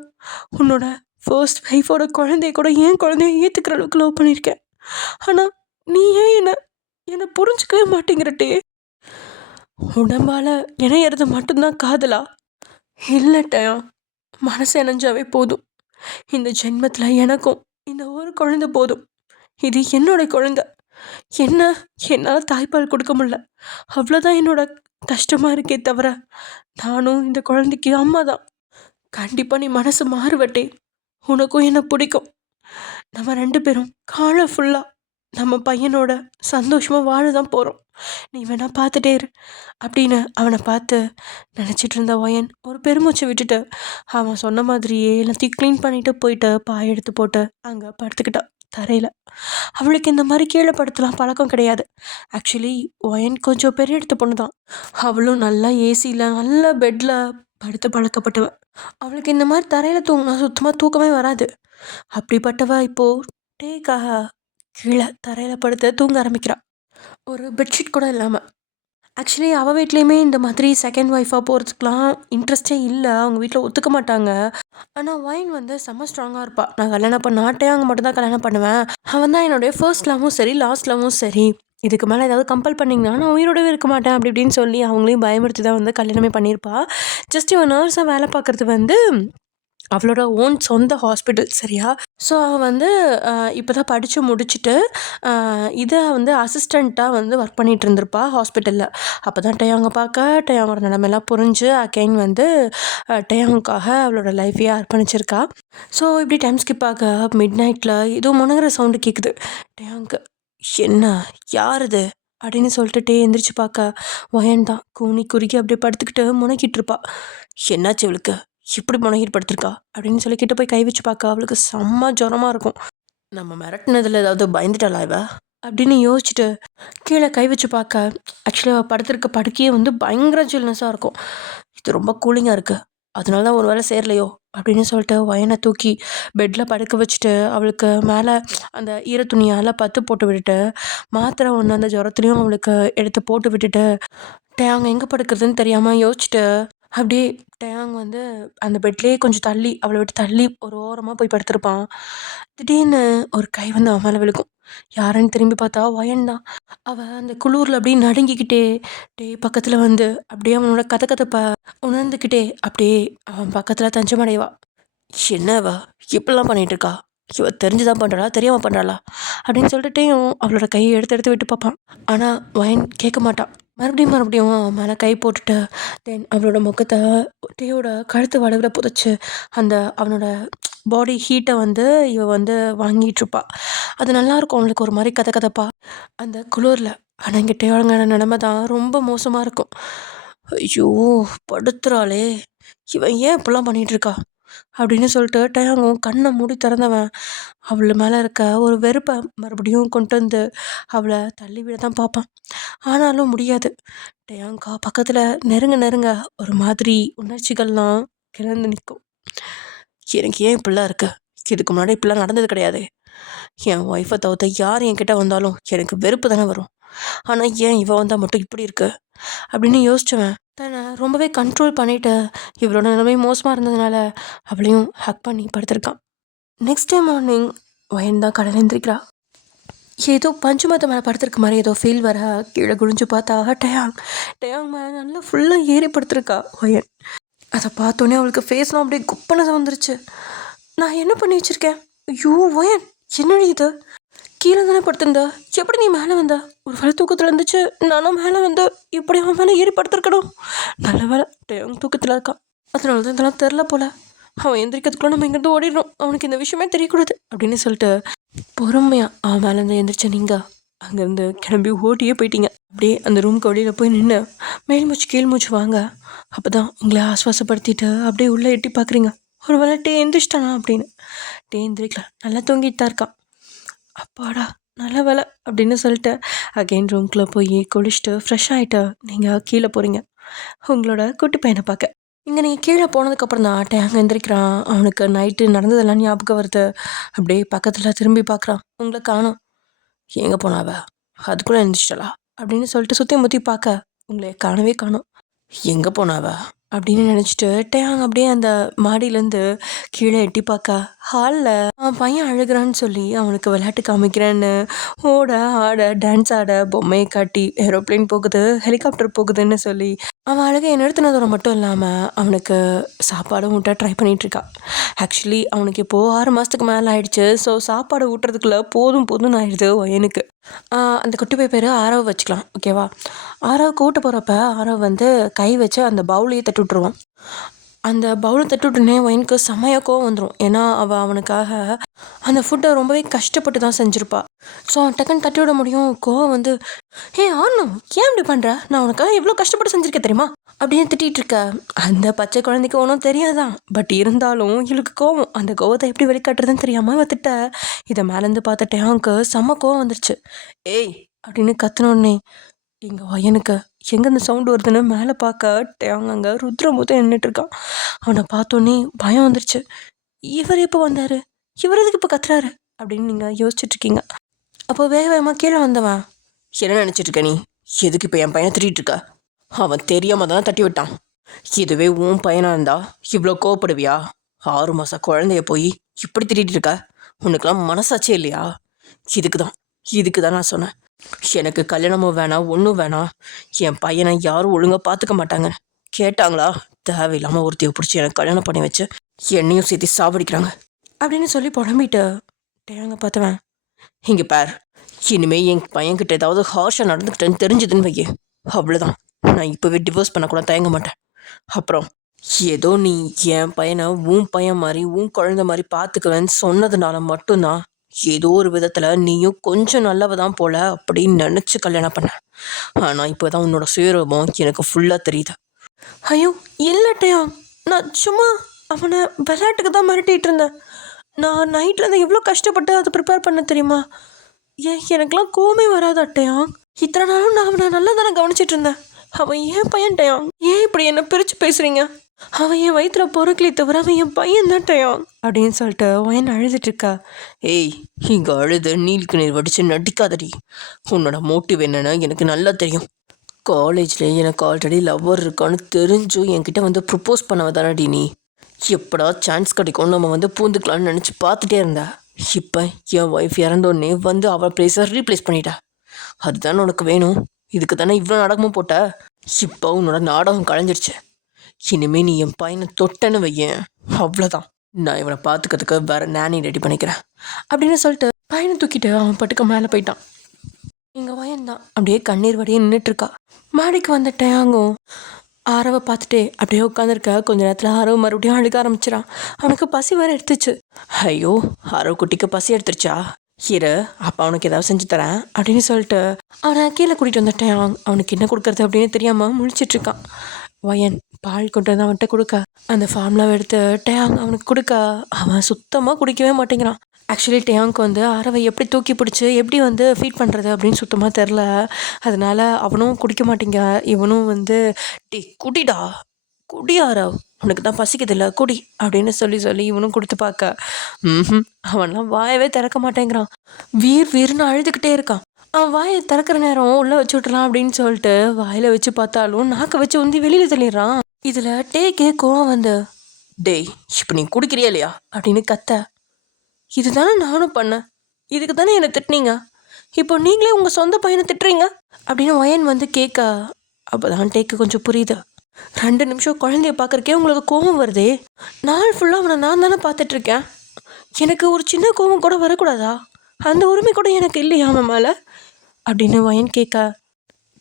உன்னோட ஃபர்ஸ்ட் ஒய்ஃபோட குழந்தைய கூட என் குழந்தைய ஏற்றுக்கிற அளவுக்கு லவ் பண்ணியிருக்கேன். ஆனால் நீ ஏன் என்னை புரிஞ்சுக்கவே மாட்டேங்கிறட்டே. உடம்பால் இணையிறது மட்டும்தான் காதலா? இல்லை டயம், மனசு இணைஞ்சாவே போதும். இந்த ஜென்மத்தில் எனக்கும் இந்த ஒரு குழந்தை போதும். இது என்னோட குழந்தை. என்னால் தாய்ப்பால் கொடுக்க முடியல, அவ்வளோதான் என்னோட கஷ்டமாக இருக்கே தவிர நானும் இந்த குழந்தைக்கு அம்மா தான். கண்டிப்பாக நீ மனசு மாறுவட்டே. உனக்கும் என்ன பிடிக்கும். நம்ம 2 பேரும் காலம் ஃபுல்லாக நம்ம பையனோட சந்தோஷமாக வாழ தான் போகிறோம். நீ வேணா பார்த்துட்டே இரு அப்படின்னு அவனை பார்த்து நினச்சிட்டு இருந்த ஒயன் ஒரு பெருமூச்சை விட்டுட்டு அவன் சொன்ன மாதிரியே எல்லாத்தையும் க்ளீன் பண்ணிட்டு போயிட்டு பாய் எடுத்து போட்டு அங்கே படுத்துக்கிட்டான் தரையில். அவளுக்கு இந்த மாதிரி கீழே படுத்தலாம் பழக்கம் கிடையாது. ஆக்சுவலி ஒயன் கொஞ்சம் பெரிய இடத்து பொண்ணு தான். அவளும் நல்லா ஏசியில் நல்ல பெட்டில் படுத்து பழக்கப்பட்டவ. அவளுக்கு இந்த மாதிரி தரையில் தூங்கினா சுத்தமாக தூக்கமே வராது. அப்படிப்பட்டவ இப்போது டேக்காக கீழே தரையில் படுத்து தூங்க ஆரம்பிக்கிறாள், ஒரு பெட்ஷீட் கூட இல்லாமல். ஆக்சுவலி அவள் வீட்லேயுமே இந்த மாதிரி செகண்ட் ஒய்ஃபாக போகிறதுக்கெலாம் இன்ட்ரெஸ்டே இல்லை. அவங்க வீட்டில் ஒத்துக்க மாட்டாங்க. ஆனால் ஒயின் வந்து செம்ம ஸ்ட்ராங்காக இருப்பாள். நான் கல்யாணம் பண்ணாட்டே அங்கே மட்டும்தான் கல்யாணம் பண்ணுவேன். அவன் தான் என்னுடைய ஃபர்ஸ்ட் லவ்வும் சரி லாஸ்ட் லவ்வும் சரி. இதுக்கு மேலே ஏதாவது கம்பல் பண்ணிங்கன்னா நான் உயிரோடவே இருக்க மாட்டேன் அப்படி இப்படின்னு சொல்லி அவங்களையும் பயமுறுத்தி தான் வந்து கல்யாணமே பண்ணியிருப்பா. ஜஸ்ட் இவன் நர்ஸாக வேலை பார்க்குறது வந்து அவளோட ஓன் சொந்த ஹாஸ்பிட்டல், சரியா? ஸோ அவள் வந்து இப்போ தான் படித்து முடிச்சுட்டு இதை வந்து அசிஸ்டண்ட்டாக வந்து ஒர்க் பண்ணிகிட்டு இருந்திருப்பா ஹாஸ்பிட்டலில். அப்போ தான் டயாங்கை பார்க்க டயாங்கோட நிலமெல்லாம் புரிஞ்சு அகைன் வந்து டயாங்குக்காக அவளோட லைஃபையே அர்ப்பணிச்சிருக்கா. ஸோ இப்படி டைம் ஸ்கிப் ஆக மிட் நைட்டில் ஏதோ முனகிற சவுண்டு கேட்குது. டயாங்கு என்ன, யார் இது அப்படின்னு சொல்லிட்டு எந்திரிச்சு பார்க்க ஒயன் தான் கூனி குறுக்கி அப்படியே படுத்துக்கிட்டு முனக்கிட்டு இருப்பா. என்னாச்சு இவளுக்கு, இப்படி முனகிட்டு படுத்திருக்கா அப்படின்னு சொல்லி கிட்ட போய் கை வச்சு பார்க்க அவளுக்கு செம்ம ஜுரமாக இருக்கும். நம்ம மிரட்டினதில் ஏதாவது பயந்துட்டாளா இவ அப்படின்னு யோசிச்சுட்டு கீழே கை வச்சு பார்க்க ஆக்சுவலி அவள் படுத்திருக்க படுக்கையே வந்து பயங்கர ஜில்னஸாக இருக்கும். இது ரொம்ப கூலிங்காக இருக்குது, அதனால தான் ஒரு வேளை சேரலையோ அப்படின்னு சொல்லிட்டு ஒயனை தூக்கி பெட்டில் படுக்க வச்சுட்டு அவளுக்கு மேலே அந்த ஈர துணியால் பத்து போட்டு விட்டுட்டு மாத்திரை ஒன்று அந்த ஜுரத்துலேயும் அவளுக்கு எடுத்து போட்டு விட்டுட்டு டேங் எங்கே படுக்கிறதுன்னு தெரியாமல் யோசிச்சுட்டு அப்படியே டேங் வந்து அந்த பெட்லேயே கொஞ்சம் தள்ளி அவளை விட்டு தள்ளி ஒரு ஓரமாக போய் படுத்திருப்பான். திடீர்னு ஒரு கை வந்து அவன் மேலே விழுக்கும். யாருன்னு திரும்பி பார்த்தா ஒயன் தான். அவள் அந்த குளூரில் அப்படியே நடுங்கிக்கிட்டே பக்கத்தில் வந்து அப்படியே அவனோட கதை உணர்ந்துக்கிட்டே அப்படியே அவன் பக்கத்தில் தஞ்சமடைவா. என்னவா இப்படிலாம் பண்ணிகிட்டு இருக்கா, இவ தெரிஞ்சுதான் பண்ணுறாளா தெரியாமல் பண்ணுறாளா அப்படின்னு சொல்லிட்டுயும் அவளோட கையை எடுத்து விட்டு பார்ப்பான். ஆனால் ஒயன் கேட்க மாட்டான். மறுபடியும் அவன் மேலே கை போட்டுட்டு தென் அவளோட முகத்தை டேயோட கழுத்து வளைவில் புதைச்சி அந்த அவனோட பாடி ஹீட்டை வந்து இவ வந்து வாங்கிட்டுருப்பா. அது நல்லாயிருக்கும் அவளுக்கு ஒரு மாதிரி கதப்பா அந்த குளிரில். ஆனால் இங்கே டேயோட நிலைமை தான் ரொம்ப மோசமாக இருக்கும். ஐயோ படுத்துறாளே, இவன் ஏன் இப்படிலாம் பண்ணிகிட்ருக்கா அப்படின்னு சொல்லிட்டு டயாங்கும் கண்ணை மூடி திறந்தவன் அவள் மேலே இருக்க ஒரு வெறுப்பை மறுபடியும் கொண்டு வந்து அவளை தள்ளி விட தான் பார்ப்பான். ஆனாலும் முடியாது. டயாங்கா பக்கத்தில் நெருங்க ஒரு மாதிரி உணர்ச்சிகள்லாம் கிளர்ந்து நிற்கும். எனக்கு ஏன் இப்படிலாம் இருக்கு, இதுக்கு முன்னாடி இப்படிலாம் நடந்தது கிடையாது. என் ஒய்ஃபை தவிர்த்த யார் என்கிட்ட வந்தாலும் எனக்கு வெறுப்பு தானே வரும். ஆனால் ஏன் இவன் வந்தால் மட்டும் இப்படி இருக்கு அப்படின்னு யோசிச்சுவேன். தன்னை ரொம்பவே கண்ட்ரோல் பண்ணிவிட்டு இவளோட நிலைமை மோசமாக இருந்ததுனால அவளையும் ஹக் பண்ணி படுத்திருக்கான். நெக்ஸ்ட் டே மார்னிங் வயன் தான் கடலை எழுந்திரிக்கிறா. ஏதோ பஞ்சுமத்தை மேலே படுத்திருக்க மாதிரி ஏதோ ஃபீல் வர கீழே குடிஞ்சு பார்த்தா டயாங் மேலே நல்லா ஃபுல்லாக ஏறி படுத்திருக்கா வயன். அதை பார்த்தோன்னே அவளுக்கு ஃபேஸ்லாம் அப்படியே குப்பனதை வந்துருச்சு. நான் என்ன பண்ணி வச்சுருக்கேன்? ஐயோ வயன், என்னடி இது? கீழே தானே படுத்திருந்தா, எப்படி நீ மேலே வந்தா? ஒரு வேலை தூக்கத்தில் இருந்துச்சு, நானும் மேலே வந்து இப்படி அவன் மேலே ஏறி படுத்திருக்கணும். நல்ல வேலை டயாங் தூக்கத்தில் இருக்கான், அதனால தான் இதெல்லாம் தெரில போல. அவன் எந்திரிக்கிறதுக்குள்ள நம்ம இங்கேருந்து ஓடிடணும், அவனுக்கு இந்த விஷயமே தெரியக்கூடாது அப்படின்னு சொல்லிட்டு பொறுமையாக அவன் மேலேருந்து எந்திரிச்ச நீங்கள் அங்கேருந்து கிளம்பி ஓட்டியே போயிட்டீங்க. அப்படியே அந்த ரூமுக்கு வெளியில் போய் நின்று மேல் மூச்சு கீழ் மூச்சு வாங்க. அப்போ தான் உங்களை ஆஸ்வாசப்படுத்திட்டு அப்படியே உள்ளே எட்டி பார்க்குறீங்க. ஒரு வேளை டே எந்திரிச்சிட்டானா அப்படின்னு. டே எந்திரிக்கல, நல்லா தூங்கிட்டு தான் இருக்கான். அப்பாடா நல்ல வேலை அப்படின்னு சொல்லிட்டு அகைன் ரூம்குள்ளே போய் குளிச்சுட்டு ஃப்ரெஷ் ஆகிட்டு நீங்கள் கீழே போகிறீங்க உங்களோட குட்டி பையனை பார்க்க. இங்கே நீங்கள் கீழே போனதுக்கப்புறம் தான் டேங்க எந்திரிக்கிறான். அவனுக்கு நைட்டு நடந்ததெல்லாம் ஞாபகம் வருது. அப்படியே பக்கத்தில் திரும்பி பார்க்குறான், உங்களை காணோம். எங்கே போனாவ? அதுக்குள்ளே எழுந்திரிச்சிட்டலா அப்படின்னு சொல்லிட்டு சுற்றி முற்றி பார்க்க உங்களை காணவே காணோம். எங்கே போனாவ அப்படின்னு நினச்சிட்டு டேங் அப்படியே அந்த மாடியிலேருந்து கீழே எட்டி பார்க்க ஹாலில் அவன் பையன் அழுகிறான்னு சொல்லி அவனுக்கு விளையாட்டு காமிக்கிறேன்னு ஓட ஆட டான்ஸ் ஆட பொம்மையை காட்டி ஏரோப்ளேன் போகுது ஹெலிகாப்டர் போகுதுன்னு சொல்லி அவன் அழுகையை நிறுத்தினதோட மட்டும் இல்லாமல் அவனுக்கு சாப்பாடும் ஊட்ட ட்ரை பண்ணிகிட்ருக்கா. ஆக்சுவலி அவனுக்கு இப்போது 6 மாதத்துக்கு மேலே ஆயிடுச்சு. ஸோ சாப்பாடு ஊட்டுறதுக்குள்ளே போதும்னு ஆயிடுது வயனுக்கு. அந்த குட்டி போய் பேர் ஆரவ் வச்சுக்கலாம், ஓகேவா? ஆரவுக்கு ஊட்ட போகிறப்ப ஆரவ் வந்து கை வச்சு அந்த பவுலையே தட்டி விட்ருவான். அந்த பவுலை தட்டி விட்டுனே வயனுக்கு செம்மையாக கோவம் வந்துடும். ஏன்னா அவனுக்காக அந்த ஃபுட்டை ரொம்பவே கஷ்டப்பட்டு தான் செஞ்சுருப்பா. ஸோ அவன் டக்குன்னு தட்டி விட முடியும். கோவம் வந்து, ஆனும் ஏன் இப்படி பண்ணுற? நான் உனக்காக எவ்வளோ கஷ்டப்பட்டு செஞ்சுருக்கேன் தெரியுமா அப்படின்னு திட்டிகிட்டு இருக்க. அந்த பச்சை குழந்தைக்கு ஒன்றும் தெரியாதான். பட் இருந்தாலும் இவளுக்கு கோவம். அந்த கோவத்தை எப்படி வெளிக்காட்டுறதுன்னு தெரியாமல் இவத்திட்ட இதை மேலேருந்து பார்த்துட்டேன். அவனுக்கு செம்ம கோவம் வந்துருச்சு. ஏய் அப்படின்னு கத்துனோடனே எங்கள் வயனுக்கு எங்கே இந்த சவுண்டு வருதுன்னு மேலே பார்க்க டேங் அங்கே ருத்ரமூர்த்தி நின்றுட்டுருக்கான். அவனை பார்த்தோன்னே பயம் வந்துருச்சு. இவர் எப்போ வந்தார்? இவர் எதுக்கு இப்போ கத்துறாரு அப்படின்னு நீங்கள் யோசிச்சுட்ருக்கீங்க. அப்போ வேகமாக கீழே வந்தவன், என்ன நினச்சிட்ருக்க நீ? எதுக்கு இப்போ என் பையனை திட்டிகிட்டு இருக்க? அவன் தெரியாமல் தானே தட்டி விட்டான். இதுவே உன் பையனாக இருந்தா இவ்வளோ கோவப்படுவியா? 6 மாத குழந்தைய போய் இப்படி திட்டிகிட்டு இருக்க? உனக்கெல்லாம் மனசாச்சே இல்லையா? இதுக்கு தான் நான் சொன்னேன், எனக்கு கல்யாணமும் வேணாம் ஒன்றும் வேணாம், என் பையனை யாரும் ஒழுங்காக பார்த்துக்க மாட்டாங்க. கேட்டாங்களா? தேவையில்லாமல் ஒருத்தையை பிடிச்சி எனக்கு கல்யாணம் பண்ணி வச்சு என்னையும் சேர்த்து சாவடிக்கிறாங்க அப்படின்னு சொல்லி புலம்பிட்டு டேங்க பார்த்துவேன். இங்கே பார், இனிமேல் என் பையன்கிட்ட ஏதாவது ஹார்ஷாக நடந்துக்கிட்டேன்னு தெரிஞ்சதுன்னு வையே, அவ்வளோதான். நான் இப்போவே டிவோர்ஸ் பண்ணக்கூட தயங்க மாட்டேன். அப்புறம் ஏதோ நீ என் பையனை உன் பையன் மாதிரி உன் குழந்தை மாதிரி பார்த்துக்குவேன்னு சொன்னதுனால மட்டும்தான் ஏதோ ஒரு விதத்தில் நீயும் கொஞ்சம் நல்லவதான் போல அப்படின்னு நினச்சி கல்யாணம் பண்ண. ஆனால் இப்போ தான் உன்னோட சுயரூபம் எனக்கு ஃபுல்லாக தெரியுது. ஐயோ இல்லட்டையா, நான் சும்மா அவனை விளையாட்டுக்கு தான் மிரட்டிகிட்டு இருந்தேன். நான் நைட்லேருந்து எவ்வளோ கஷ்டப்பட்டு அதை ப்ரிப்பேர் பண்ண தெரியுமா? எனக்கெல்லாம் கோவமே வராது அட்டையா. இத்தனை நாளும் நான் அவனை நல்லா தானே கவனிச்சிட்டு இருந்தேன். அவன் ஏன் பையன்ட்டையா, ஏன் இப்படி என்னை பிரித்து பேசுகிறீங்க? அவன் என் வயிற்றுல பொறுக்கலி தவிர அவன் என் பையன் தான்ட்டையா அப்படின்னு சொல்லிட்டு வயன் அழுதுட்டு இருக்கா. ஏய், இங்கே அழுது நீலுக்கு நீர் வடிச்சு நடிக்காதடி. உன்னோட மோட்டிவ் என்னன்னு எனக்கு நல்லா தெரியும். காலேஜில் எனக்கு ஆல்ரெடி லவ்வர் இருக்கான்னு தெரிஞ்சும் என்கிட்ட வந்து ப்ரப்போஸ் பண்ணவ தானடி நீ. எப்படா சான்ஸ் கிடைக்கும் நம்ம வந்து பூந்துக்கலான்னு நினச்சி பார்த்துட்டே இருந்தா. இப்போ என் ஒய்ஃப் இறந்தோடனே வந்து அவள் பிளேஸை ரீப்ளேஸ் பண்ணிட்டா. அதுதானே உனக்கு வேணும். இதுக்கு தானே இவ்வளோ நாடகமும் போட்ட. இப்போ உன்னோட நாடகம் களைஞ்சிருச்சு. இனிமே நீ என் பையனை தொட்டன்னு வையேன், அவ்வளோதான். நான் இவனை பார்த்துக்கிறதுக்கு வேற நானி ரெடி பண்ணிக்கிறேன் அப்படின்னு சொல்லிட்டு பையனை தூக்கிட்டு அவன் பட்டுக்க மேலே போயிட்டான். இங்கே வயன்தான் அப்படியே கண்ணீர் வடியே நின்றுட்டுருக்கா. மாடிக்கு வந்துட்டேன். அங்கும் ஆரவை பார்த்துட்டே அப்படியே உட்காந்துருக்க. கொஞ்ச நேரத்தில் ஆரவ் மறுபடியும் அழுக ஆரம்பிச்சிடான். அவனுக்கு பசி வேற எடுத்துச்சு. ஐயோ, ஆரவ் குட்டிக்கு பசி எடுத்துருச்சா? இரு, அப்போ அவனுக்கு ஏதாவது செஞ்சு தரேன் அப்படின்னு சொல்லிட்டு அவனை கீழே கூட்டிகிட்டு வந்துட்டேன். அவனுக்கு என்ன கொடுக்குறது அப்படின்னு தெரியாமல் முழிச்சிட்ருக்கான். வயன் பால் கொண்டு வந்து அவன்கிட்ட கொடுக்க அந்த ஃபார்ம்லாம் எடுத்து டேங் அவனுக்கு கொடுக்க அவன் சுத்தமாக குடிக்கவே மாட்டேங்கிறான். ஆக்சுவலி டேங்க்கு வந்து ஆரவை எப்படி தூக்கி பிடிச்சி எப்படி வந்து ஃபீட் பண்ணுறது அப்படின்னு சுத்தமாக தெரில. அதனால அவனும் குடிக்க மாட்டேங்க. இவனும் வந்து டே குடிடா, குடி ஆரவ், உனக்கு தான் பசிக்குதில்ல, குடி அப்படின்னு சொல்லி இவனும் கொடுத்து பார்க்க அவன்லாம் வாயவே திறக்க மாட்டேங்கிறான். வீர்னு அழுதுகிட்டே இருக்கான். அவன் வாயை திறக்கிற நேரம் உள்ளே வச்சு விட்றலாம் அப்படின்னு சொல்லிட்டு வாயில் வச்சு பார்த்தாலும் நாக்கை வச்சு உந்தி வெளியில் தள்ளிடுறான். இதில் டேக்கே கோவம் வந்து, டேய் இப்போ நீ குடிக்கிறியா இல்லையா அப்படின்னு கத்த. இதுதானே நானும் பண்ணேன், இதுக்கு தானே என்னை திட்டினீங்க, இப்போ நீங்களே உங்கள் சொந்த பையனை திட்டுறீங்க அப்படின்னு வயன் வந்து கேட்க. அப்போ தான் டேக்கு கொஞ்சம் புரியுது. 2 நிமிஷம் குழந்தைய பார்க்குறக்கே உங்களுக்கு கோபம் வருதே, நாள் ஃபுல்லாக அவனை நான் தானே பார்த்துட்ருக்கேன், எனக்கு ஒரு சின்ன கோபம் கூட வரக்கூடாதா, அந்த உரிமை கூட எனக்கு இல்லையா அவன் மேலே அப்படின்னு வயன் கேட்க.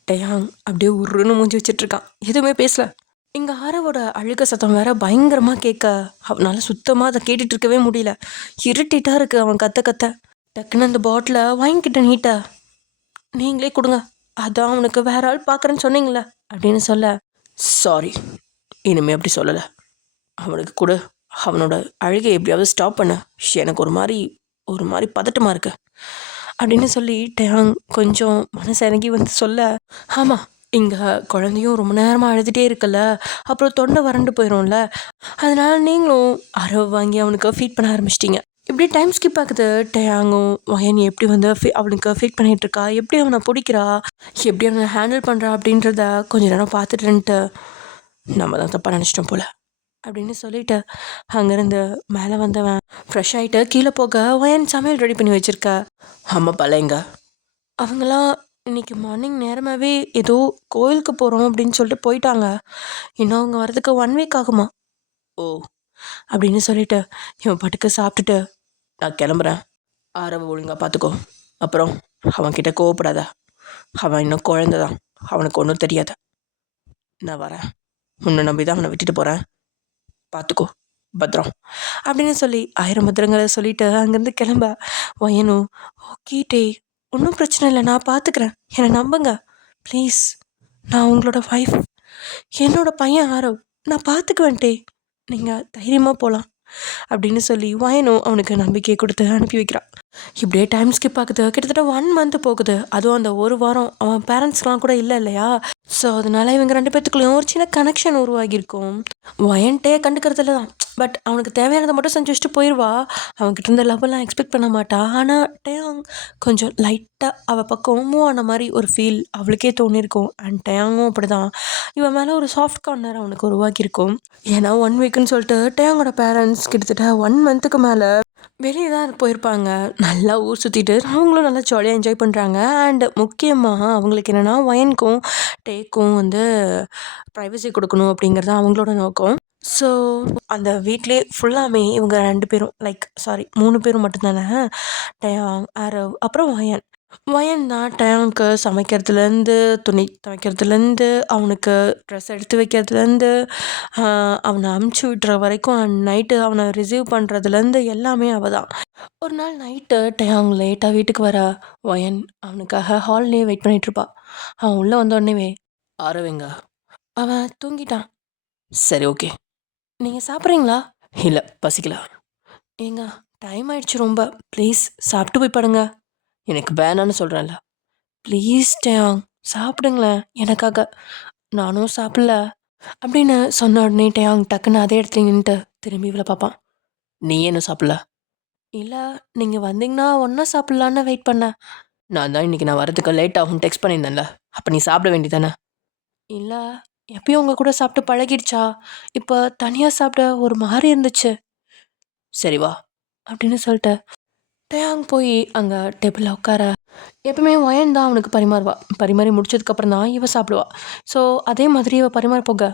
டயாங் அப்படியே உருன்னு மூஞ்சி வச்சிட்ருக்கான், எதுவுமே பேசல. இங்கே ஆரவோட அழுக சத்தம் வேற பயங்கரமாக கேட்க அவனால் சுத்தமாக அதை கேட்டுட்டு இருக்கவே முடியல. இருட்டிட்டாக இருக்குது அவன் கத்த. டக்குன்னு அந்த பாட்டிலை வாங்கிக்கிட்ட நீட்ட, நீங்களே கொடுங்க, அதான் அவனுக்கு வேற ஆள் பார்க்குறேன்னு சொன்னீங்களே அப்படின்னு சொல்ல. சாரி, இனிமே அப்படி சொல்லலை, அவனுக்கு கொடு, அவனோட அழுகை எப்படியாவது ஸ்டாப் பண்ண, எனக்கு ஒரு மாதிரி பதட்டமாக இருக்கு அப்படின்னு சொல்லி டயாங் கொஞ்சம் மனசு இறங்கி வந்து சொல்ல. ஆமாம், இங்கே குழந்தையும் ரொம்ப நேரமாக அழுதுகிட்டே இருக்குல்ல, அப்புறம் தொண்டை வறண்டு போயிடும்ல, அதனால் நீங்களும் அரவு வாங்கி அவனுக்கு ஃபீட் பண்ண ஆரம்பிச்சிட்டிங்க. இப்படி டைம் ஸ்கிப் ஆகுது. டயாங்கும் வயன் எப்படி வந்து அவனுக்கு ஃபீட் பண்ணிகிட்டு இருக்கா, எப்படி அவனை பிடிக்கிறா, எப்படி அவனை ஹேண்டில் பண்ணுறா அப்படின்றத கொஞ்ச நேரம் பார்த்துட்டுன்ட்டு நம்ம தான் தப்பாக நினச்சிட்டோம் போல் அப்படின்னு சொல்லிட்டு அங்கேருந்து மேலே வந்தவன் ஃப்ரெஷ் ஆகிட்டு கீழே போக வயன் சமையல் ரெடி பண்ணி வச்சுருக்க. ஆமாம் பழையங்க, அவங்களாம் இன்னைக்கு மார்னிங் நேரமாகவே ஏதோ கோயிலுக்கு போகிறோம் அப்படின்னு சொல்லிட்டு போயிட்டாங்க, இன்னும் அவங்க வரதுக்கு 1 வீக் ஆகுமா. ஓ அப்படின்னு சொல்லிட்டு இவன் பாட்டுக்கு சாப்பிட்டுட்டு, நான் கிளம்புறேன், ஆரவை ஒழுங்காக பார்த்துக்கோ, அப்புறம் அவன்கிட்ட கோவப்படாத, அவன் இன்னும் குழந்தை தான், அவனுக்கு ஒன்றும் தெரியாது, நான் வரேன், உன்னை நம்பி தான் அவனை விட்டுட்டு போகிறேன், பார்த்துக்கோ, பத்திரம் அப்படின்னு சொல்லி 1000 பத்திரங்களை சொல்லிட்டு அங்கேருந்து கிளம்ப. வயனும் ஓகே டே, ஒன்றும் பிரச்சனை இல்லை, நான் பார்த்துக்கிறேன், என்னை நம்புங்க ப்ளீஸ், நான் உங்களோட ஒய்ஃப், என்னோட பையன் ஆரவ், நான் பார்த்துக்குவேன் டே, நீங்கள் தைரியமாக போகலாம் அப்படின்னு சொல்லி வயனும் அவனுக்கு நம்பிக்கையை கொடுத்து அனுப்பி வைக்கிறான். இப்படியே டைம் ஸ்கிப் ஆகுது. கிட்டத்தட்ட 1 மந்த் போகுது. அதுவும் அந்த ஒரு வாரம் அவன் பேரண்ட்ஸ்லாம் கூட இல்லை இல்லையா, ஸோ அதனால இவங்க 2 பேத்துக்குள்ளேயும் ஒரு சின்ன கனெக்ஷன் உருவாகியிருக்கும். வயன்ட்டே கண்டுக்கிறதுல தான், பட் அவனுக்கு தேவையானதை மட்டும் செஞ்சு வச்சுட்டு போயிடுவா. அவன்கிட்ட இருந்த லவ்வெல்லாம் எக்ஸ்பெக்ட் பண்ண மாட்டா. ஆனால் டயாங் கொஞ்சம் லைட்டாக அவள் பக்கம் மூவ் ஆன மாதிரி ஒரு ஃபீல் அவளுக்கே தோணியிருக்கும். அண்ட் டயாங்கும் அப்படி தான், இவன் மேலே ஒரு சாஃப்ட் கார்னர் அவனுக்கு உருவாக்கியிருக்கும். ஏன்னா 1 வீக்குன்னு சொல்லிட்டு டயாங்கோட பேரண்ட்ஸ் கிட்டத்தட்ட 1 மந்த்துக்கு மேலே வெளியே தான் போயிருப்பாங்க. நல்லா ஊர் சுற்றிட்டு அவங்களும் நல்லா ஜாலியாக என்ஜாய் பண்ணுறாங்க. அண்ட் முக்கியமாக அவங்களுக்கு என்னென்னா வயனுக்கும் டேக்கும் வந்து ப்ரைவசி கொடுக்கணும் அப்படிங்கிறது அவங்களோட நோக்கம். ஸோ அந்த வீட்லேயே ஃபுல்லாமே இவங்க 2 பேரும் 3 பேரும் மட்டும்தானே, டயாங், ஆரவ், அப்புறம் வயன் தான் டயாங்க்கு சமைக்கிறதுலேருந்து, துணி துவைக்கிறதுலேருந்து, அவனுக்கு ட்ரெஸ் எடுத்து வைக்கிறதுலேருந்து, அவனை அமுச்சு விட்டுற வரைக்கும், நைட்டு அவனை ரிசீவ் பண்ணுறதுலேருந்து எல்லாமே அவள் தான். ஒரு நாள் நைட்டு டயாங் லேட்டாக வீட்டுக்கு வர, வயன் அவனுக்காக ஹால்லேயே வெயிட் பண்ணிகிட்ருப்பா. அவன் உள்ளே வந்தோடனேவே, ஆரவேங்க, அவன் தூங்கிட்டான். சரி ஓகே, நீங்கள் சாப்பிட்றீங்களா? இல்லை பசிக்கல. ஏங்க டைம் ஆயிடுச்சு ரொம்ப, ப்ளீஸ் சாப்பிட்டு போய் படுங்க. எனக்கு வேணான்னு சொல்கிறேன்ல, ப்ளீஸ் டயாங் சாப்பிடுங்களேன் எனக்காக, நானும் சாப்பிடல அப்படின்னு சொன்ன உடனே டயாங் டக்குன்னு அதே இடத்துல நின்றுட்டு திரும்பி இவளை பார்ப்பான். நீ என்ன சாப்பிடல? இல்லை, நீங்கள் வந்தீங்கன்னா ஒன்றா சாப்பிட்லான்னு வெயிட் பண்ணேன். நான் தான் இன்றைக்கி நான் வரதுக்கு லேட் ஆகும் டெக்ஸ்ட் பண்ணியிருந்தேன்ல, அப்போ நீ சாப்பிட வேண்டியதானே? இல்லை, எப்பயும் உங்கள் கூட சாப்பிட்டு பழகிடுச்சா, இப்போ தனியாக சாப்பிட ஒரு மாதிரி இருந்துச்சு. சரி வா அப்படின்னு சொல்லிட்டு டயாங் போய் அங்கே டேபிளில் உட்கார. எப்பவுமே வயன் தான் அவனுக்கு பரிமாறுவா. பரிமாறி முடிச்சதுக்கப்புறம் தான் இவ சாப்பிடுவா. ஸோ அதே மாதிரி இவ பரிமாற போக,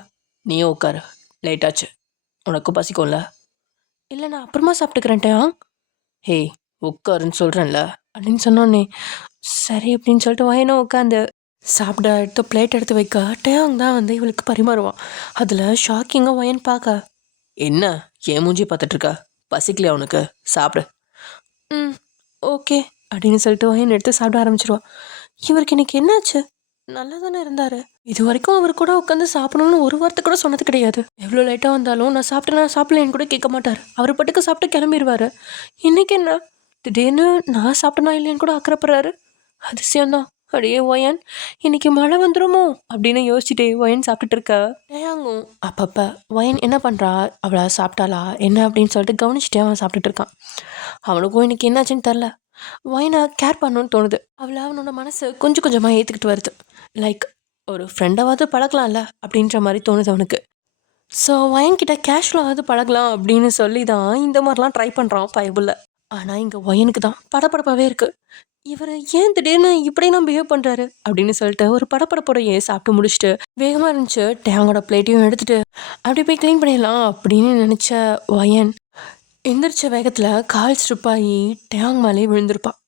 நீயும் உட்காரு, லேட் ஆச்சு, உனக்கு பசிக்கும்ல. இல்லை நான் அப்புறமா சாப்பிட்டுக்கிறேன் டயாங். ஹேய் உட்காருன்னு சொல்கிறேன்ல அப்படின்னு சொன்னோன்னே சரி அப்படின்னு சொல்லிட்டு வயனும் உட்காந்து சாப்பிட எடுத்து பிளேட் எடுத்து வைக்க டயாங் தான் வந்து இவளுக்கு பரிமாறுவான். அதில் ஷாக்கிங்காக வயன் பார்க்க, என்ன ஏன் மூஞ்சி பார்த்துட்ருக்கா, பசிக்கலையா உனக்கு, சாப்பிடு. ம் ஓகே அப்படின்னு சொல்லிட்டு வயன் எடுத்து சாப்பிட ஆரம்பிச்சிருவான். இவருக்கு இன்னைக்கு என்னாச்சு, நல்லா தானே இருந்தார், இது வரைக்கும் அவர் கூட உட்காந்து சாப்பிடணும்னு ஒரு வார்த்தை கூட சொன்னது கிடையாது. எவ்வளோ லேட்டாக வந்தாலும் நான் சாப்பிடலன்னு கூட கேட்க மாட்டார், அவர் பாட்டுக்கு சாப்பிட்டு கிளம்பிடுவார். இன்னைக்கு என்ன திடீர்னு நான் சாப்பிட்டனா இல்லைன்னு கூட அக்கறைப்படுறாரு, அதிசயம்தான். அப்படியே வயன் இன்னைக்கு மழை வந்துடுமோ அப்படின்னு யோசிச்சுட்டே வயன் சாப்பிட்டுட்டு இருக்க. டயாங்கும் அப்பப்போ வயன் என்ன பண்ணுறா, அவளை சாப்பிட்டாளா என்ன அப்படின்னு சொல்லிட்டு கவனிச்சுட்டே அவன் சாப்பிட்டுட்டு இருக்கான். அவனுக்கும் இன்னைக்கு என்னாச்சுன்னு தெரில, ஒயனை கேர் பண்ணணும்னு தோணுது. அவனோட மனசு கொஞ்சம் கொஞ்சமாக ஏற்றுக்கிட்டு வருது. லைக் ஒரு ஃப்ரெண்டாவது பழகலாம்ல அப்படின்ற மாதிரி தோணுது அவனுக்கு. ஸோ ஒயன்கிட்ட கேஷுவலாவது பழகலாம் அப்படின்னு சொல்லி தான் இந்த மாதிரிலாம் ட்ரை பண்ணுறான் பைபிளில். ஆனால் இங்கே ஒயனுக்கு தான் படபடப்பாகவே இருக்குது. இவர் ஏன் திடீர்னு இப்படிலாம் பிஹேவ் பண்ணுறாரு அப்படின்னு சொல்லிட்டு ஒரு படப்படப்போடையே சாப்பிட்டு முடிச்சுட்டு வேகமாக இருந்துச்சு டேங்கோட பிளேட்டையும் எடுத்துகிட்டு அப்படி போய் க்ளீன் பண்ணிடலாம் அப்படின்னு நினச்ச ஒயன் எந்திரிச்ச வேகத்தில் கால் ஸ்ட்ரிப்பாகி டேங் மேலே விழுந்திருப்பான்.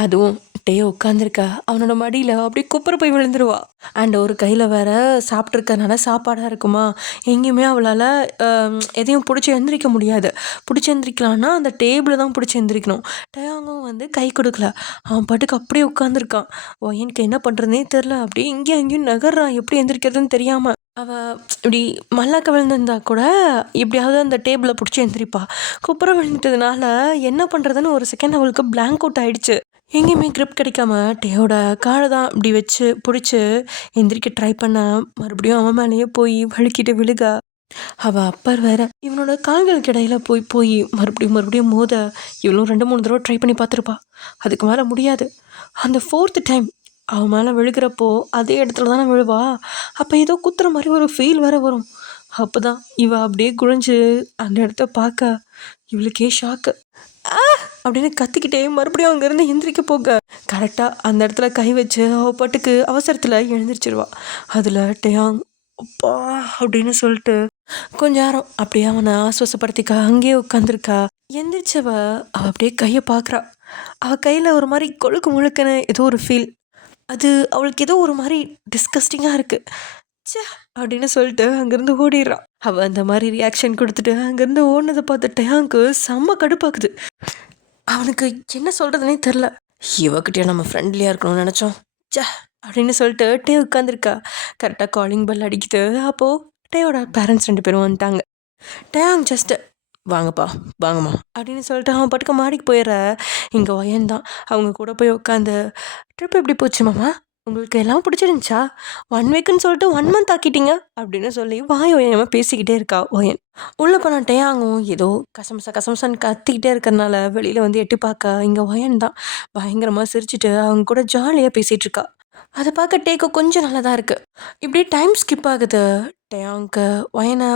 அதுவும் டே உட்காந்துருக்க அவனோட மடியில் அப்படியே குப்புற போய் விழுந்துருவா. அண்ட் ஒரு கையில் வேற சாப்பிட்ருக்கனால சாப்பாடாக இருக்குமா, எங்கேயுமே அவளால் எதையும் பிடிச்சி எந்திரிக்க முடியாது. பிடிச்சி எந்திரிக்கலான்னா அந்த டேபிளை தான் பிடிச்சி எந்திரிக்கணும். டேங்கும் கை கொடுக்கல. அவன் பாட்டுக்கு அப்படியே உட்காந்துருக்கான். எனக்கு என்ன பண்ணுறதுனே தெரில. அப்படியே இங்கேயும் அங்கேயும் நகர்றான், எப்படி எந்திரிக்கிறதுன்னு தெரியாமல். அவள் இப்படி மல்லாக்க விழுந்திருந்தா கூட எப்படியாவது அந்த டேபிளை பிடிச்சி எந்திரிப்பா. குப்புற விழுந்துட்டதுனால என்ன பண்ணுறதுன்னு ஒரு செகண்ட் அவளுக்கு பிளாங்க் அவுட் ஆகிடுச்சு. எங்கேயுமே க்ரிப் கிடைக்காம டேயோட காலை தான் இப்படி வச்சு பிடிச்சி எந்திரிக்க ட்ரை பண்ண மறுபடியும் அவன் மேலேயே போய் வழுக்கிட்டு விழுக. அவள் அப்பர் வேற இவனோட கால்களுக்கு இடையில போய் போய் மறுபடியும் மோத இவளும் 2-3 தடவை ட்ரை பண்ணி பார்த்துருப்பா. அதுக்கு மேலே முடியாது. அந்த 4th டைம் அவன் மேலே விழுகிறப்போ அதே இடத்துல தானே விழுவா. அப்போ ஏதோ குத்துற மாதிரி ஒரு ஃபீல் வேற வரும். அப்போ தான் இவள் அப்படியே குழிஞ்சு அந்த இடத்த பார்க்க இவளுக்கே ஷாக்கு. அப்படின்னு கத்திக்கிட்டே மறுபடியும் அங்கேருந்து எந்திரிக்க போக கரெக்டாக அந்த இடத்துல கை வச்சு அவள் பாட்டுக்கு அவசரத்தில் எழுந்திரிச்சிருவா. அதில் டேயாங் அப்பா அப்படின்னு சொல்லிட்டு கொஞ்ச நேரம் அப்படியே அவனை ஆஸ்வாசப்படுத்திக்கா அங்கேயே உட்காந்துருக்கா. எந்திரிச்சவ அவள் அப்படியே கையை பார்க்குறா. அவள் கையில் ஒரு மாதிரி கொழுக்கு முழுக்குன்னு ஏதோ ஒரு ஃபீல். அது அவளுக்கு ஏதோ ஒரு மாதிரி டிஸ்கஸ்டிங்காக இருக்குது. சே அப்படின்னு சொல்லிட்டு அங்கேருந்து ஓடிடுறான். அவள் அந்த மாதிரி ரியாக்ஷன் கொடுத்துட்டு அங்கேருந்து ஓடினதை பார்த்து டேயாங்க்கு செம்ம கடுப்பாக்குது. அவனுக்கு என்ன சொல்கிறதுனே தெரில. இவக்கிட்டே நம்ம ஃப்ரெண்ட்லியாக இருக்கணும்னு நினச்சோம். சே அப்படின்னு சொல்லிட்டு டே உட்காந்துருக்கா. கரெக்டாக காலிங் பெல் அடிக்குது. அப்போது டேயோட பேரண்ட்ஸ் 2 பேரும் வந்துட்டாங்க. டேயாங் ஜஸ்ட்டு வாங்கப்பா வாங்கம்மா அப்படின்னு சொல்லிட்டு அவன் பாட்டுக்கு மாடிக்கு போயிடுற. இங்கே ஒயன் தான் அவங்க கூட போய் உட்காந்து ட்ரிப் எப்படி போச்சு மாமா, உங்களுக்கு எல்லாம் பிடிச்சிருந்துச்சா, 1 வீக்குன்னு சொல்லிட்டு 1 மந்த் ஆக்கிட்டீங்க அப்படின்னு சொல்லி வாய் ஒயமாக பேசிக்கிட்டே இருக்கா ஒயன். உள்ளே போன டேயாங்கும் ஏதோ கசம்சான்னு கத்திக்கிட்டே இருக்கிறதுனால வெளியில் எட்டி பார்க்க இங்கே ஒயன் தான் பயங்கரமாக சிரிச்சுட்டு அவங்க கூட ஜாலியாக பேசிகிட்டு இருக்கா. அதை பார்க்க டேக்கு கொஞ்சம் நல்லா தான் இருக்குது. இப்படி டைம் ஸ்கிப் ஆகுது. டேயாங்க்கு ஒயனை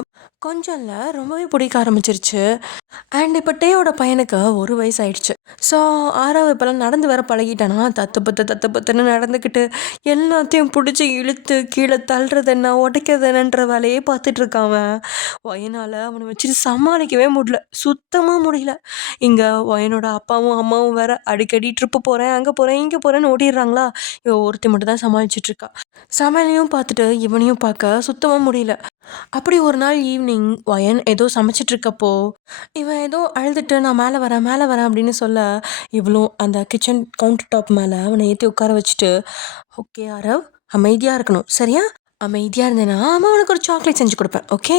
கொஞ்சம் இல்லை ரொம்பவே பிடிக்க ஆரம்பிச்சிருச்சு. அண்ட் இப்போ டேயோட பையனுக்கு 1 வயசு ஆயிடுச்சு. ஸோ 6வது இப்போலாம் நடந்து வர பழகிட்டானா தத்து பத்துன்னு நடந்துக்கிட்டு எல்லாத்தையும் பிடிச்சி இழுத்து கீழே தள்ளுறது என்ன உடைக்கிறது என்னன்ற வேலையே பார்த்துட்ருக்கான். ஒயனால் அவனை வச்சுட்டு சமாளிக்கவே முடியல, சுத்தமாக முடியல. இங்கே ஒயனோட அப்பாவும் அம்மாவும் வேற அடிக்கடி ட்ரிப்பு போகிறேன் அங்கே போகிறேன் இங்கே போகிறேன்னு ஓடிடுறாங்களா. இவன் ஒருத்தி மட்டும் தான் சமாளிச்சிட்ருக்கா. சமையலையும் பார்த்துட்டு இவனையும் பார்க்க சுத்தமாக முடியல. அப்படி ஒரு நாள் ஈவினிங் ஒயன் ஏதோ சமைச்சிட்ருக்கப்போ இவன் ஏதோ அழுதுட்டு நான் மேலே வரேன் அப்படின்னு சொல்ல இவளும் அந்த கிச்சன் கவுண்டர் டாப் மேலே அவனை ஏற்றி உட்கார வச்சுட்டு, ஓகே ஆரவ் அமைதியாக இருக்கணும் சரியா, அமைதியாக இருந்தேன்னா அம்மா உனக்கு ஒரு சாக்லேட் செஞ்சு கொடுப்பேன் ஓகே.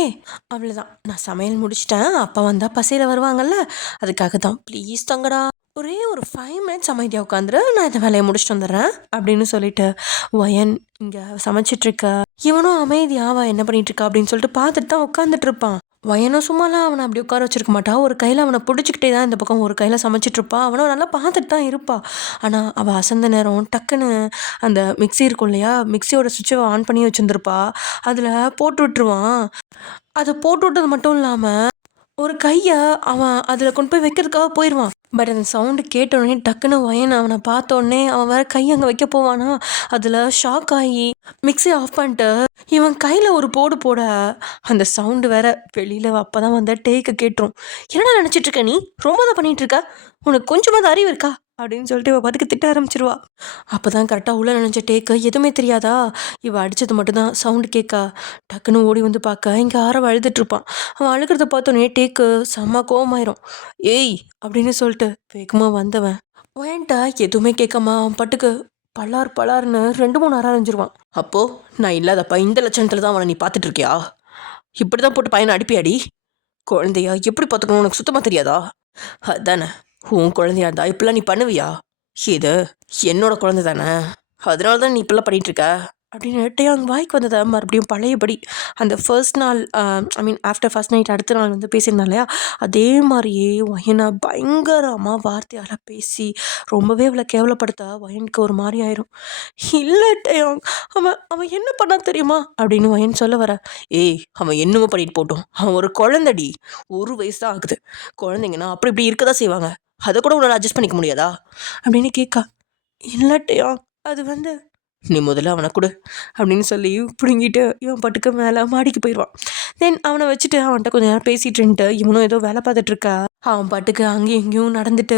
அவ்வளோதான், நான் சமையல் முடிச்சிட்டேன், அப்பா வந்தால் பசியில் வருவாங்கல்ல அதுக்காக தான், ப்ளீஸ் தங்கடா ஒரே ஒரு 5 மினிட்ஸ் அமைதியாக உட்காந்துரு, நான் இந்த வேலையை முடிச்சுட்டு வந்துடுறேன் அப்படின்னு சொல்லிட்டு ஒயன் இங்கே சமைச்சிட்ருக்க. இவனும் அமைதியாக அவன் என்ன பண்ணிகிட்ருக்கா அப்படின்னு சொல்லிட்டு பார்த்துட்டு தான் உட்காந்துட்டு இருப்பான். வயனும் சும்மாலாம் அவனை அப்படி உட்கார வச்சிருக்க மாட்டா. ஒரு கையில் அவனை பிடிச்சிக்கிட்டே தான் இந்த பக்கம் ஒரு கையில் சமைச்சிட்ருப்பா. அவனும் நல்லா பார்த்துட்டு தான் இருப்பா. ஆனால் அவள் அசந்த நேரம் டக்குன்னு அந்த மிக்ஸி இருக்கும் இல்லையா, மிக்ஸியோட சுவிட்சை ஆன் பண்ணி வச்சுருந்துருப்பா. அதில் போட்டு விட்டுருவான். அதை போட்டு விட்டது மட்டும் இல்லாமல் ஒரு கையை அவன் அதில் கொண்டு போய் வைக்கிறதுக்காக போயிடுவான். பட் அந்த சவுண்டு கேட்டோடனே டக்குன்னு ஒயன் அவனை பார்த்தோடனே அவன் வேறு கை அங்கே வைக்க போவானா, அதில் ஷாக் ஆகி மிக்ஸி ஆஃப் பண்ணிட்டு இவன் கையில் ஒரு போடு போட அந்த சவுண்டு வேற வெளியில் அப்போ தான் டேக்கு கேட்டுரும். என்னடா நினச்சிட்ருக்க நீ, ரொம்ப தான் பண்ணிகிட்ருக்க, உனக்கு கொஞ்சமாவது அறிவு இருக்கா அப்படின்னு சொல்லிட்டு இவள் பாட்டுக்கு திட்ட ஆரம்பிச்சிருவா. அப்போ தான் கரெக்டாக உள்ளே நினச்ச டேக்கு எதுவுமே தெரியாதா, இவள் அடித்தது மட்டும்தான் சவுண்டு கேட்கா. டக்குன்னு ஓடி வந்து பார்க்க இங்கே ஆரவ அழுதுட்ருப்பான். அவன் அழுகிறத பார்த்தோன்னே டேக்கு செம்ம கோவமாயிரும். ஏய் அப்படின்னு சொல்லிட்டு வேகமாக வந்தவன் ஒயன்ட்ட எதுவுமே கேட்காம அவன் பாட்டுக்கு பலார்னு 2-3 அரை அரைஞ்சிருவான். அப்போது நான் இல்லாதப்பா இந்த லட்சணத்தில் தான் அவனை நீ பார்த்துட்டு இருக்கியா, இப்படி தான் போட்டு பையனை அடிப்பியாடி, குழந்தையா எப்படி பார்த்துக்கணும் உனக்கு சுத்தமாக தெரியாதா, அதானே உன் குழந்தையா இருந்தா இப்பெல்லாம் நீ பண்ணுவியா, இது என்னோட குழந்தை தானே, அதனால தான் நீ இப்பெல்லாம் பண்ணிகிட்ருக்க அப்படின்னு டேயாங் வாய்க்கு வந்ததை மறுபடியும் பழையபடி அந்த ஃபர்ஸ்ட் நாள் ஆஃப்டர் ஃபர்ஸ்ட் நைட் அடுத்த நாள் வந்து பேசியிருந்தான் இல்லையா, அதே மாதிரியே வயனை பயங்கரமாக வார்த்தையால் பேசி ரொம்பவே அவளை கேவலப்படுத்த வயனுக்கு ஒரு மாதிரி ஆயிரும். இல்லை டேயாங், அவன் அவன் என்ன பண்ணா தெரியுமா அப்படின்னு வயன் சொல்ல வர, ஏய் அவன் என்னமோ பண்ணிட்டு போட்டோம், அவன் ஒரு குழந்தடி, 1 வயசு தான் ஆகுது. குழந்தைங்கன்னா அப்படி இப்படி இருக்க தான் செய்வாங்க, அதை கூட உன்னால் அட்ஜஸ்ட் பண்ணிக்க முடியாதா அப்படின்னு கேட்கா. இல்லட்டையா, அது வந்து நீ முதல்ல அவனை கொடு அப்படின்னு சொல்லி பிடுங்கிட்டு இவன் பாட்டுக்கு மேலே மாடிக்கு போயிடுவான். தென் அவனை வச்சுட்டு அவன்கிட்ட கொஞ்ச நேரம் பேசிட்டுன்ட்டு இவனும் ஏதோ வேலை பார்த்துட்டு இருக்கா. அவன் பாட்டுக்கு அங்கேயும் இங்கேயும் நடந்துட்டு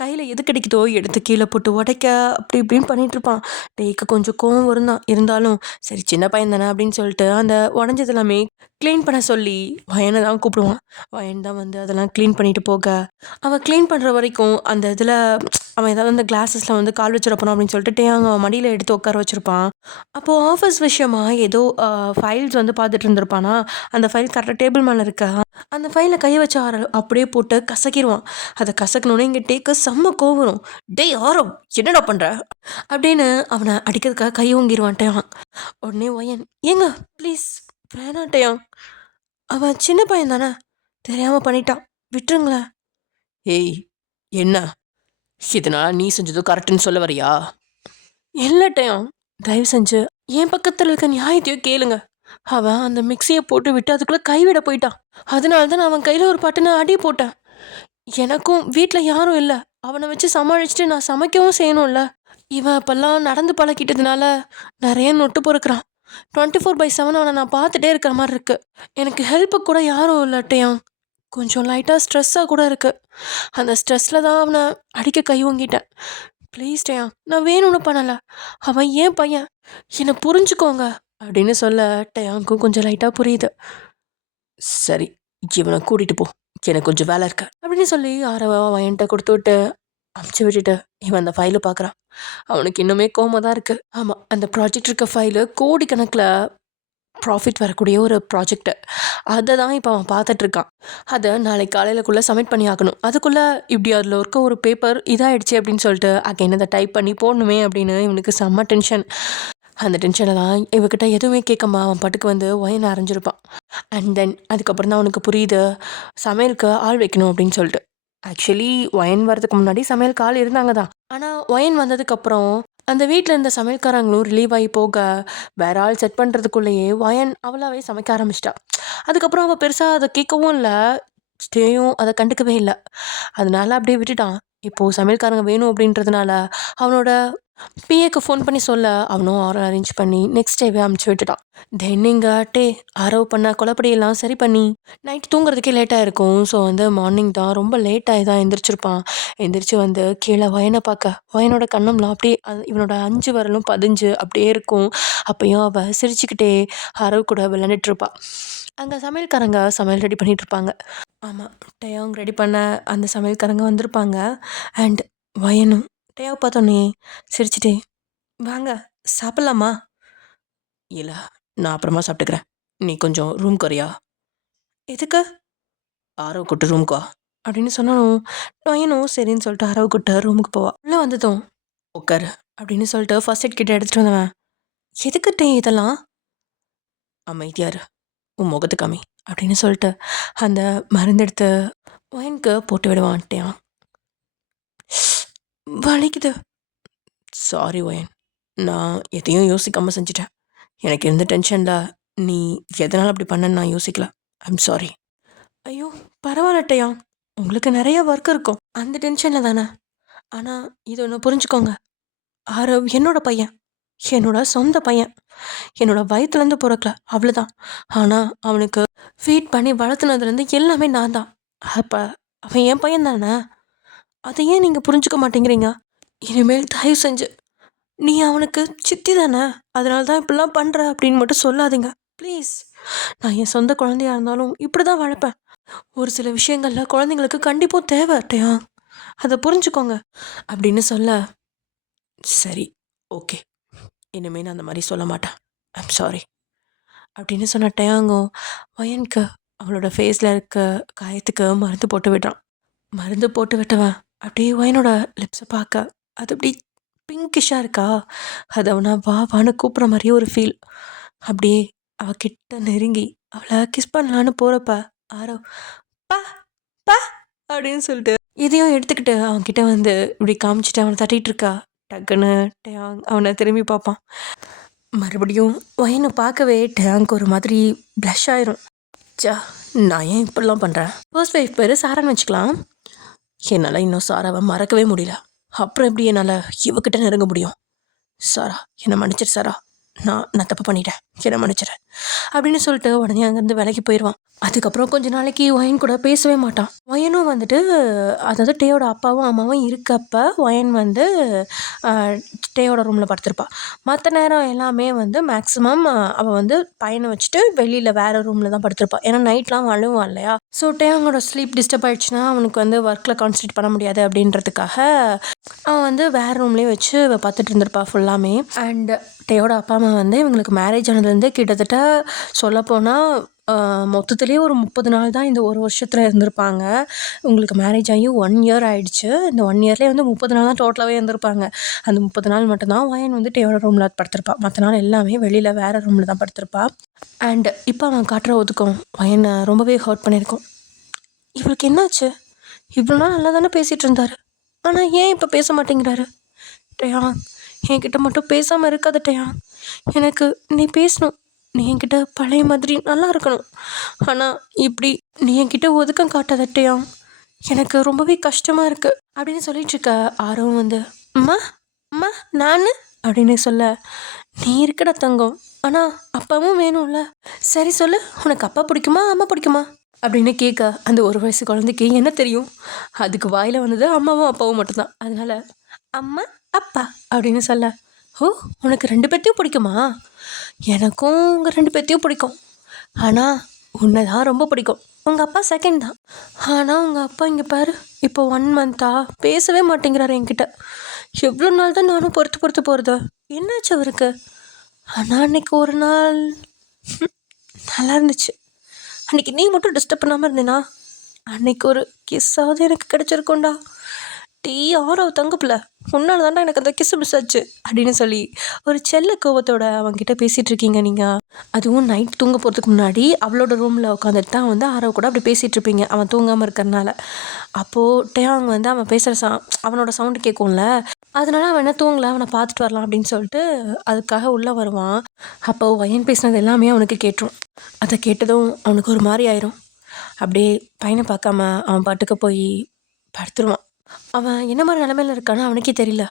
கையில் எது கிடைக்குதோ எடுத்து கீழே போட்டு உடைக்க அப்படி இப்படின்னு பண்ணிட்டு இருப்பான். டேக்கு கொஞ்சம் கோவம் இருந்தாலும் சரி சின்ன பையன் தானே அப்படின்னு சொல்லிட்டு அந்த உடஞ்சது எல்லாமே க்ளீன் பண்ண சொல்லி வயனை தான் கூப்பிடுவான். வயன் தான் வந்து அதெல்லாம் க்ளீன் பண்ணிட்டு போக, அவன் க்ளீன் பண்ணுற வரைக்கும் அந்த இதில் அவன் ஏதாவது அந்த கிளாஸஸில் வந்து கால் வச்சிடப்போம் அப்படின்னு சொல்லிட்டு டேயாங் அவன் மடியில் எடுத்து உட்கார வச்சுருப்பான். அப்போது ஆஃபீஸ் விஷயமா ஏதோ ஃபைல்ஸ் வந்து பார்த்துட்டு இருந்திருப்பானா, அந்த ஃபைல் கரெக்டாக டேபிள் மேலே இருக்கா, அந்த ஃபைலில் கையை வச்சு அப்படியே போட்டு கசக்கிடுவான். அதை கசக்கணுன்னே இங்கே டேக்கு செம்ம கோவம் வரும். டேய் ஆரவ், என்னடா பண்ணுற அப்படின்னு அவனை அடிக்கிறதுக்காக கை ஓங்கிடுவான் டேயாங். உடனே வயன், ஏங்க ப்ளீஸ் வேணாம் டேயாங், அவன் சின்ன பையன் தானே, தெரியாமல் பண்ணிட்டான், விட்டுருங்களேன். ஏய் என்ன, இதனால் நீ செஞ்சதும் கரெக்டுன்னு சொல்ல வரியா? இல்லை டேயாங், தயவு செஞ்சு என் பக்கத்தில் இருக்க நியாயத்தையும் கேளுங்க. அவன் அந்த மிக்சியை போட்டு விட்டு அதுக்குள்ளே கைவிட போயிட்டான். அதனால தான் நான் அவன் கையில் ஒரு பட்டுன்னு அடி போட்டேன். எனக்கும் வீட்டில் யாரும் இல்லை, அவனை வச்சு சமாளிச்சுட்டு நான் சமைக்கவும் செய்யணும்ல. இவன் அப்போல்லாம் நடந்து பழக்கிட்டதுனால நிறைய நொட்டு பொறுக்கிறான். 24/7 அவனை நான் பார்த்துட்டே இருக்கிற மாதிரி இருக்கு. எனக்கு ஹெல்ப்பு கூட யாரும் இல்லை டேயாங். கொஞ்சம் லைட்டாக ஸ்ட்ரெஸ்ஸாக கூட இருக்குது. அந்த ஸ்ட்ரெஸ்ஸில் தான் அவனை அடிக்க கை ஓங்கிட்டேன். ப்ளீஸ் டேயாங், நான் வேணும்னு பண்ணலை, அவன் ஏன் பையன், என்னை புரிஞ்சுக்கோங்க அப்படின்னு சொல்ல டேயாங்க்கும் கொஞ்சம் லைட்டாக புரியுது. சரி, இவனை கூட்டிகிட்டு போ, எனக்கு கொஞ்சம் வேலை இருக்கு அப்படின்னு சொல்லி ஆரவா வயன்ட்ட கொடுத்து விட்டு அமுச்சு விட்டுட்டு இவன் அந்த ஃபைலை பார்க்குறான். அவனுக்கு இன்னுமே கோவமாக தான் இருக்குது. ஆமாம், அந்த ப்ராஜெக்ட் இருக்க ஃபைலு கோடிக்கணக்கில் ப்ராஃபிட் வரக்கூடிய ஒரு ப்ராஜெக்டு, அதை தான் இப்போ அவன் பார்த்துட்ருக்கான். அதை நாளைக்கு காலையிலக்குள்ளே சப்மிட் பண்ணி ஆகணும். அதுக்குள்ளே இப்படி அதில் இருக்க ஒரு பேப்பர் இதாகிடுச்சு அப்படின்னு சொல்லிட்டு அகைன் அதை டைப் பண்ணி போடணுமே அப்படின்னு இவனுக்கு செம்ம டென்ஷன். அந்த டென்ஷனில் தான் இவகிட்ட எதுவுமே கேட்காம அவன் பாட்டுக்கு வந்து ஒயன் அரைஞ்சிருப்பான். அண்ட் தென் அதுக்கப்புறம் தான் அவனுக்கு புரியுது சமையலுக்கு ஆள் வைக்கணும் அப்படின்னு சொல்லிட்டு. ஆக்சுவலி ஒயன் வரதுக்கு முன்னாடி சமையலுக்கு ஆள் இருந்தாங்க தான். ஆனால் ஒயன் வந்ததுக்கப்புறம் அந்த வீட்டில் இருந்த சமையல்காரங்களும் ரிலீவ் ஆகி போக வேற ஆள் செட் பண்ணுறதுக்குள்ளேயே வயன் அவளாவே சமைக்க ஆரம்பிச்சிட்டா. அதுக்கப்புறம் அவள் பெருசாக அதை கேட்கவும் இல்லை, ஸ்டேயும் அதை கண்டுக்கவே இல்லை. அதனால அப்படியே விட்டுட்டான். இப்போது சமையல்காரங்க வேணும் அப்படின்றதுனால அவனோட பிஏக்கு ஃபோன் பண்ணி சொல்ல அவனும் ஆரோ அரேஞ்ச் பண்ணி நெக்ஸ்ட் டேவே அமுச்சு விட்டுட்டான். தென் இங்கே டே ஆரவ் பண்ண கொலப்படியெல்லாம் சரி பண்ணி நைட் தூங்குறதுக்கே லேட்டாக இருக்கும். ஸோ வந்து மார்னிங் தான் ரொம்ப லேட்டாகி தான் எந்திரிச்சிருப்பான். எந்திரிச்சு வந்து கீழே வயனை பார்க்க வயனோட கண்ணம்லாம் அப்படியே இவனோட 5 விரலும் பதிஞ்சு அப்படியே இருக்கும். அப்பயும் அவள் சிரிச்சுக்கிட்டே ஆரவ் கூட விளையாண்டுட்ருப்பா. அங்கே சமையல்காரங்க சமையல் ரெடி பண்ணிட்டு இருப்பாங்க. ஆமாம், டேயாங் ரெடி பண்ண அந்த சமையல்காரங்க வந்திருப்பாங்க. அண்ட் வயனும் டேயாவை பார்த்தோன்னே சிரிச்சிட்டே, வாங்க சாப்பிட்லாமா? இல்லை, நான் அப்புறமா சாப்பிட்டுக்கிறேன், நீ கொஞ்சம் ரூம்க்கு வரியா? எதுக்கு? ஆரவ் கூட்டு ரூம்க்கா அப்படின்னு சொன்னாலும் வயனும் சரின்னு சொல்லிட்டு ஆரவ் கூட்ட ரூமுக்கு போவா. உள்ளே வந்ததும் உட்காரு அப்படின்னு சொல்லிட்டு ஃபர்ஸ்ட் எய்ட் கிட்ட எடுத்துகிட்டு வந்தவன், எதுக்கு டே இதெல்லாம்? அமைதியாரு, உன் முகத்து காமி அப்படின்னு சொல்லிட்டு அந்த மருந்து எடுத்து ஒயனுக்கு போட்டு விடுவான்ட்டேன். வலிக்குது. சாரி ஒயன், நான் எதையும் யோசிக்காமல் செஞ்சிட்டேன். எனக்கு இருந்த டென்ஷனில் நீ எதனால் அப்படி பண்ணன்னு நான் யோசிக்கல. I'm sorry. ஐயோ பரவாயில்லட்டையா, உங்களுக்கு நிறைய ஒர்க் இருக்கும், அந்த டென்ஷனில் தானே. ஆனால் இது ஒன்று புரிஞ்சுக்கோங்க, ஆரவ் என்னோட பையன், என்னோட சொந்த பையன், என்னோட வயிற்றுலேருந்து பிறக்கல அவ்வளோதான். ஆனால் அவனுக்கு ஃபீட் பண்ணி வளர்த்துனதுலேருந்து எல்லாமே நான் தான். அப்போ அவன் என் பையன் தானே, அதை ஏன் நீங்கள் புரிஞ்சுக்க மாட்டேங்கிறீங்க? இனிமேல் தயவு செஞ்சு நீ அவனுக்கு சித்தி தானே, அதனால தான் இப்படிலாம் பண்ணுற அப்படின்னு மட்டும் சொல்லாதீங்க ப்ளீஸ். நான் என் சொந்த குழந்தையா இருந்தாலும் இப்படி தான் வளர்ப்பேன். ஒரு சில விஷயங்களில் குழந்தைங்களுக்கு கண்டிப்பாக தேவை டேயா, அதை புரிஞ்சுக்கோங்க அப்படின்னு சொல்ல, சரி ஓகே, இனிமேல் நான் அந்த மாதிரி சொல்ல மாட்டேன், ஐம் சாரி அப்படின்னு சொன்ன டேயாங்கோ வயனுக்கு அவளோட ஃபேஸில் இருக்க காயத்துக்கு மருந்து போட்டு விடுறான். மருந்து போட்டு விட்டவன் அப்படியே வயனோட லிப்ஸை பார்க்க அது அப்படி பிங்கிஷாக இருக்கா. அது அவனை வா வான்னு கூப்பிட்ற மாதிரியே ஒரு ஃபீல். அப்படியே அவகிட்ட நெருங்கி அவளை கிஸ் பண்ணலான்னு போகிறப்ப ஆரோ பா பா அப்படின்னு சொல்லிட்டு இதையும் எடுத்துக்கிட்டு அவன்கிட்ட வந்து இப்படி காமிச்சிட்டு அவனை தட்டிகிட்டு இருக்கா. டக்குன்னு டேயாங் அவனை திரும்பி பார்ப்பான். மறுபடியும் வயனை பார்க்கவே டேயாங்க்கு ஒரு மாதிரி ப்ளஷ் ஆயிரும். சா, நான் ஏன் இப்படிலாம் பண்ணுறேன். ஃபர்ஸ்ட் ஒய்ஃப் பேர் சாரான்னு வச்சுக்கலாம். என்னால் இன்னும் சாராவை மறக்கவே முடியல. அப்புறம் எப்படி என்னால் இவகிட்ட நெருங்க முடியும். சாரா, என்னை மன்னிச்சிரு சாரா, நான் தப்பு பண்ணிட்டேன், என்னை மன்னிச்சிரு அப்படின்னு சொல்லிட்டு உடனே அங்கேருந்து விலைக்கு போயிடுவான். அதுக்கப்புறம் கொஞ்ச நாளைக்கு ஒயன் கூட பேசவே மாட்டான். ஒயனும் வந்துட்டு அதாவது டேயோட அப்பாவும் அம்மாவும் இருக்கப்ப ஒயன் வந்து டேயோட ரூமில் படுத்திருப்பாள். மற்ற நேரம் எல்லாமே வந்து மேக்ஸிமம் அவள் வந்து பையனை வச்சுட்டு வெளியில் வேறு ரூமில் தான் படுத்திருப்பாள். ஏன்னா நைட்லாம் அழுவான் இல்லையா. ஸோ டேயோட ஸ்லீப் டிஸ்டர்ப் ஆகிடுச்சுன்னா அவனுக்கு வந்து ஒர்க்கில் கான்சன்ட்ரேட் பண்ண முடியாது அப்படின்றதுக்காக அவன் வந்து வேறு ரூம்லேயே வச்சு பார்த்துட்டு இருந்திருப்பா ஃபுல்லாமே. அண்ட் டேயோட அப்பா அம்மா வந்து இவங்களுக்கு மேரேஜ் ஆனதுலேருந்து கிட்டத்தட்ட சொல்லப்போனால் மொத்தத்துலேயே ஒரு 30 நாள் தான் இந்த ஒரு வருஷத்தில் இருந்திருப்பாங்க. உங்களுக்கு மேரேஜ் ஆகி 1 இயர் ஆகிடுச்சு. இந்த 1 இயர்லேயே வந்து 30 நாள் தான் டோட்டலாகவே இருந்திருப்பாங்க. அந்த 30 நாள் மட்டும்தான் வயன் வந்து டேயோட ரூமில் படுத்திருப்பாள். மற்ற நாள் எல்லாமே வெளியில் வேறு ரூமில் தான் படுத்திருப்பாள். அண்ட் இப்போ அவன் காட்டுற ஒதுக்கம் வயனை ரொம்பவே ஹர்ட் பண்ணியிருக்கோம். இவளுக்கு என்னாச்சு? இவ்வளோ நாள் நல்லா தானே பேசிகிட்டு இருந்தார், ஆனால் ஏன் இப்போ பேச மாட்டேங்கிறாரு? டேயாங், என்கிட்ட மட்டும் பேசாமல் இருக்காத டேயாங். எனக்கு நீ பேசணும். நீ என்கிட்ட பழைய மாதிரி நல்லா இருக்கணும். ஆனால் இப்படி நீ என்கிட்ட ஒதுக்கம் காட்டாத டேயாங். எனக்கு ரொம்பவே கஷ்டமாக இருக்குது அப்படின்னு சொல்லிட்டு இருக்க ஆரவும் வந்து அம்மா அம்மா நான் அப்படின்னு சொல்ல, நீ இருக்கடா தங்கம், ஆனால் அப்பாவும் வேணும்ல. சரி சொல்லு, உனக்கு அப்பா பிடிக்குமா அம்மா பிடிக்குமா அப்படின்னு கேட்க அந்த ஒரு வயசு குழந்தைக்கு என்ன தெரியும். அதுக்கு வாயில் வந்தது அம்மாவும் அப்பாவும் மட்டும்தான். அதனால அம்மா அப்பா அப்படின்னு சொல்ல, ஓ உனக்கு 2 பேர்த்தையும் பிடிக்குமா? எனக்கும் உங்கள் 2 பேர்த்தையும் பிடிக்கும். ஆனால் உன்னை தான் ரொம்ப பிடிக்கும். உங்கள் அப்பா செகண்ட் தான். ஆனால் உங்கள் அப்பா இங்கே பாரு, இப்போ 1 மந்த்தாக பேசவே மாட்டேங்கிறாரு என்கிட்ட. எவ்வளோ நாள் தான் நானும் பொறுத்து போகிறது. என்னாச்சு அவருக்கு? ஆனால் அன்னைக்கு ஒரு நாள் நல்லா இருந்துச்சு. அன்றைக்கி நீ மட்டும் டிஸ்டர்ப் பண்ணாமல் இருந்தேனா அன்னைக்கு ஒரு கிஸ்ஸாவது எனக்கு கிடச்சிருக்கோண்டா. டீ ஆரோ தங்கப்பில்ல, உன்னால தாண்டா எனக்கு அந்த கிஸ் மிஸ் ஆச்சு அப்படின்னு சொல்லி ஒரு செல்ல கோவத்தோட அவங்ககிட்ட பேசிகிட்டு இருக்கீங்க நீங்கள். அதுவும் நைட் தூங்க போகிறதுக்கு முன்னாடி அவளோட ரூமில் உட்காந்துட்டு தான் வந்து ஆரோ கூட அப்படி பேசிகிட்டு இருப்பீங்க அவன் தூங்காமல் இருக்கிறனால. அப்போது டேயாங் வந்து அவன் பேசுகிற அவனோட சவுண்டு கேட்கும்ல, அதனால அவன் என்ன தூங்கலை, அவனை பார்த்துட்டு வரலாம் அப்படின்னு சொல்லிட்டு அதுக்காக உள்ளே வருவான். அப்போது வயன் பேசினது எல்லாமே அவனுக்கு கேட்டுரும். அதை கேட்டதும் அவனுக்கு ஒரு மாதிரி ஆயிரும். அப்படியே பையனை பார்க்காம அவன் பாட்டுக்கு போய் படுத்துருவான். அவன் என்ன மாதிரி நிலமையில இருக்கான்னு அவனுக்கே தெரியல.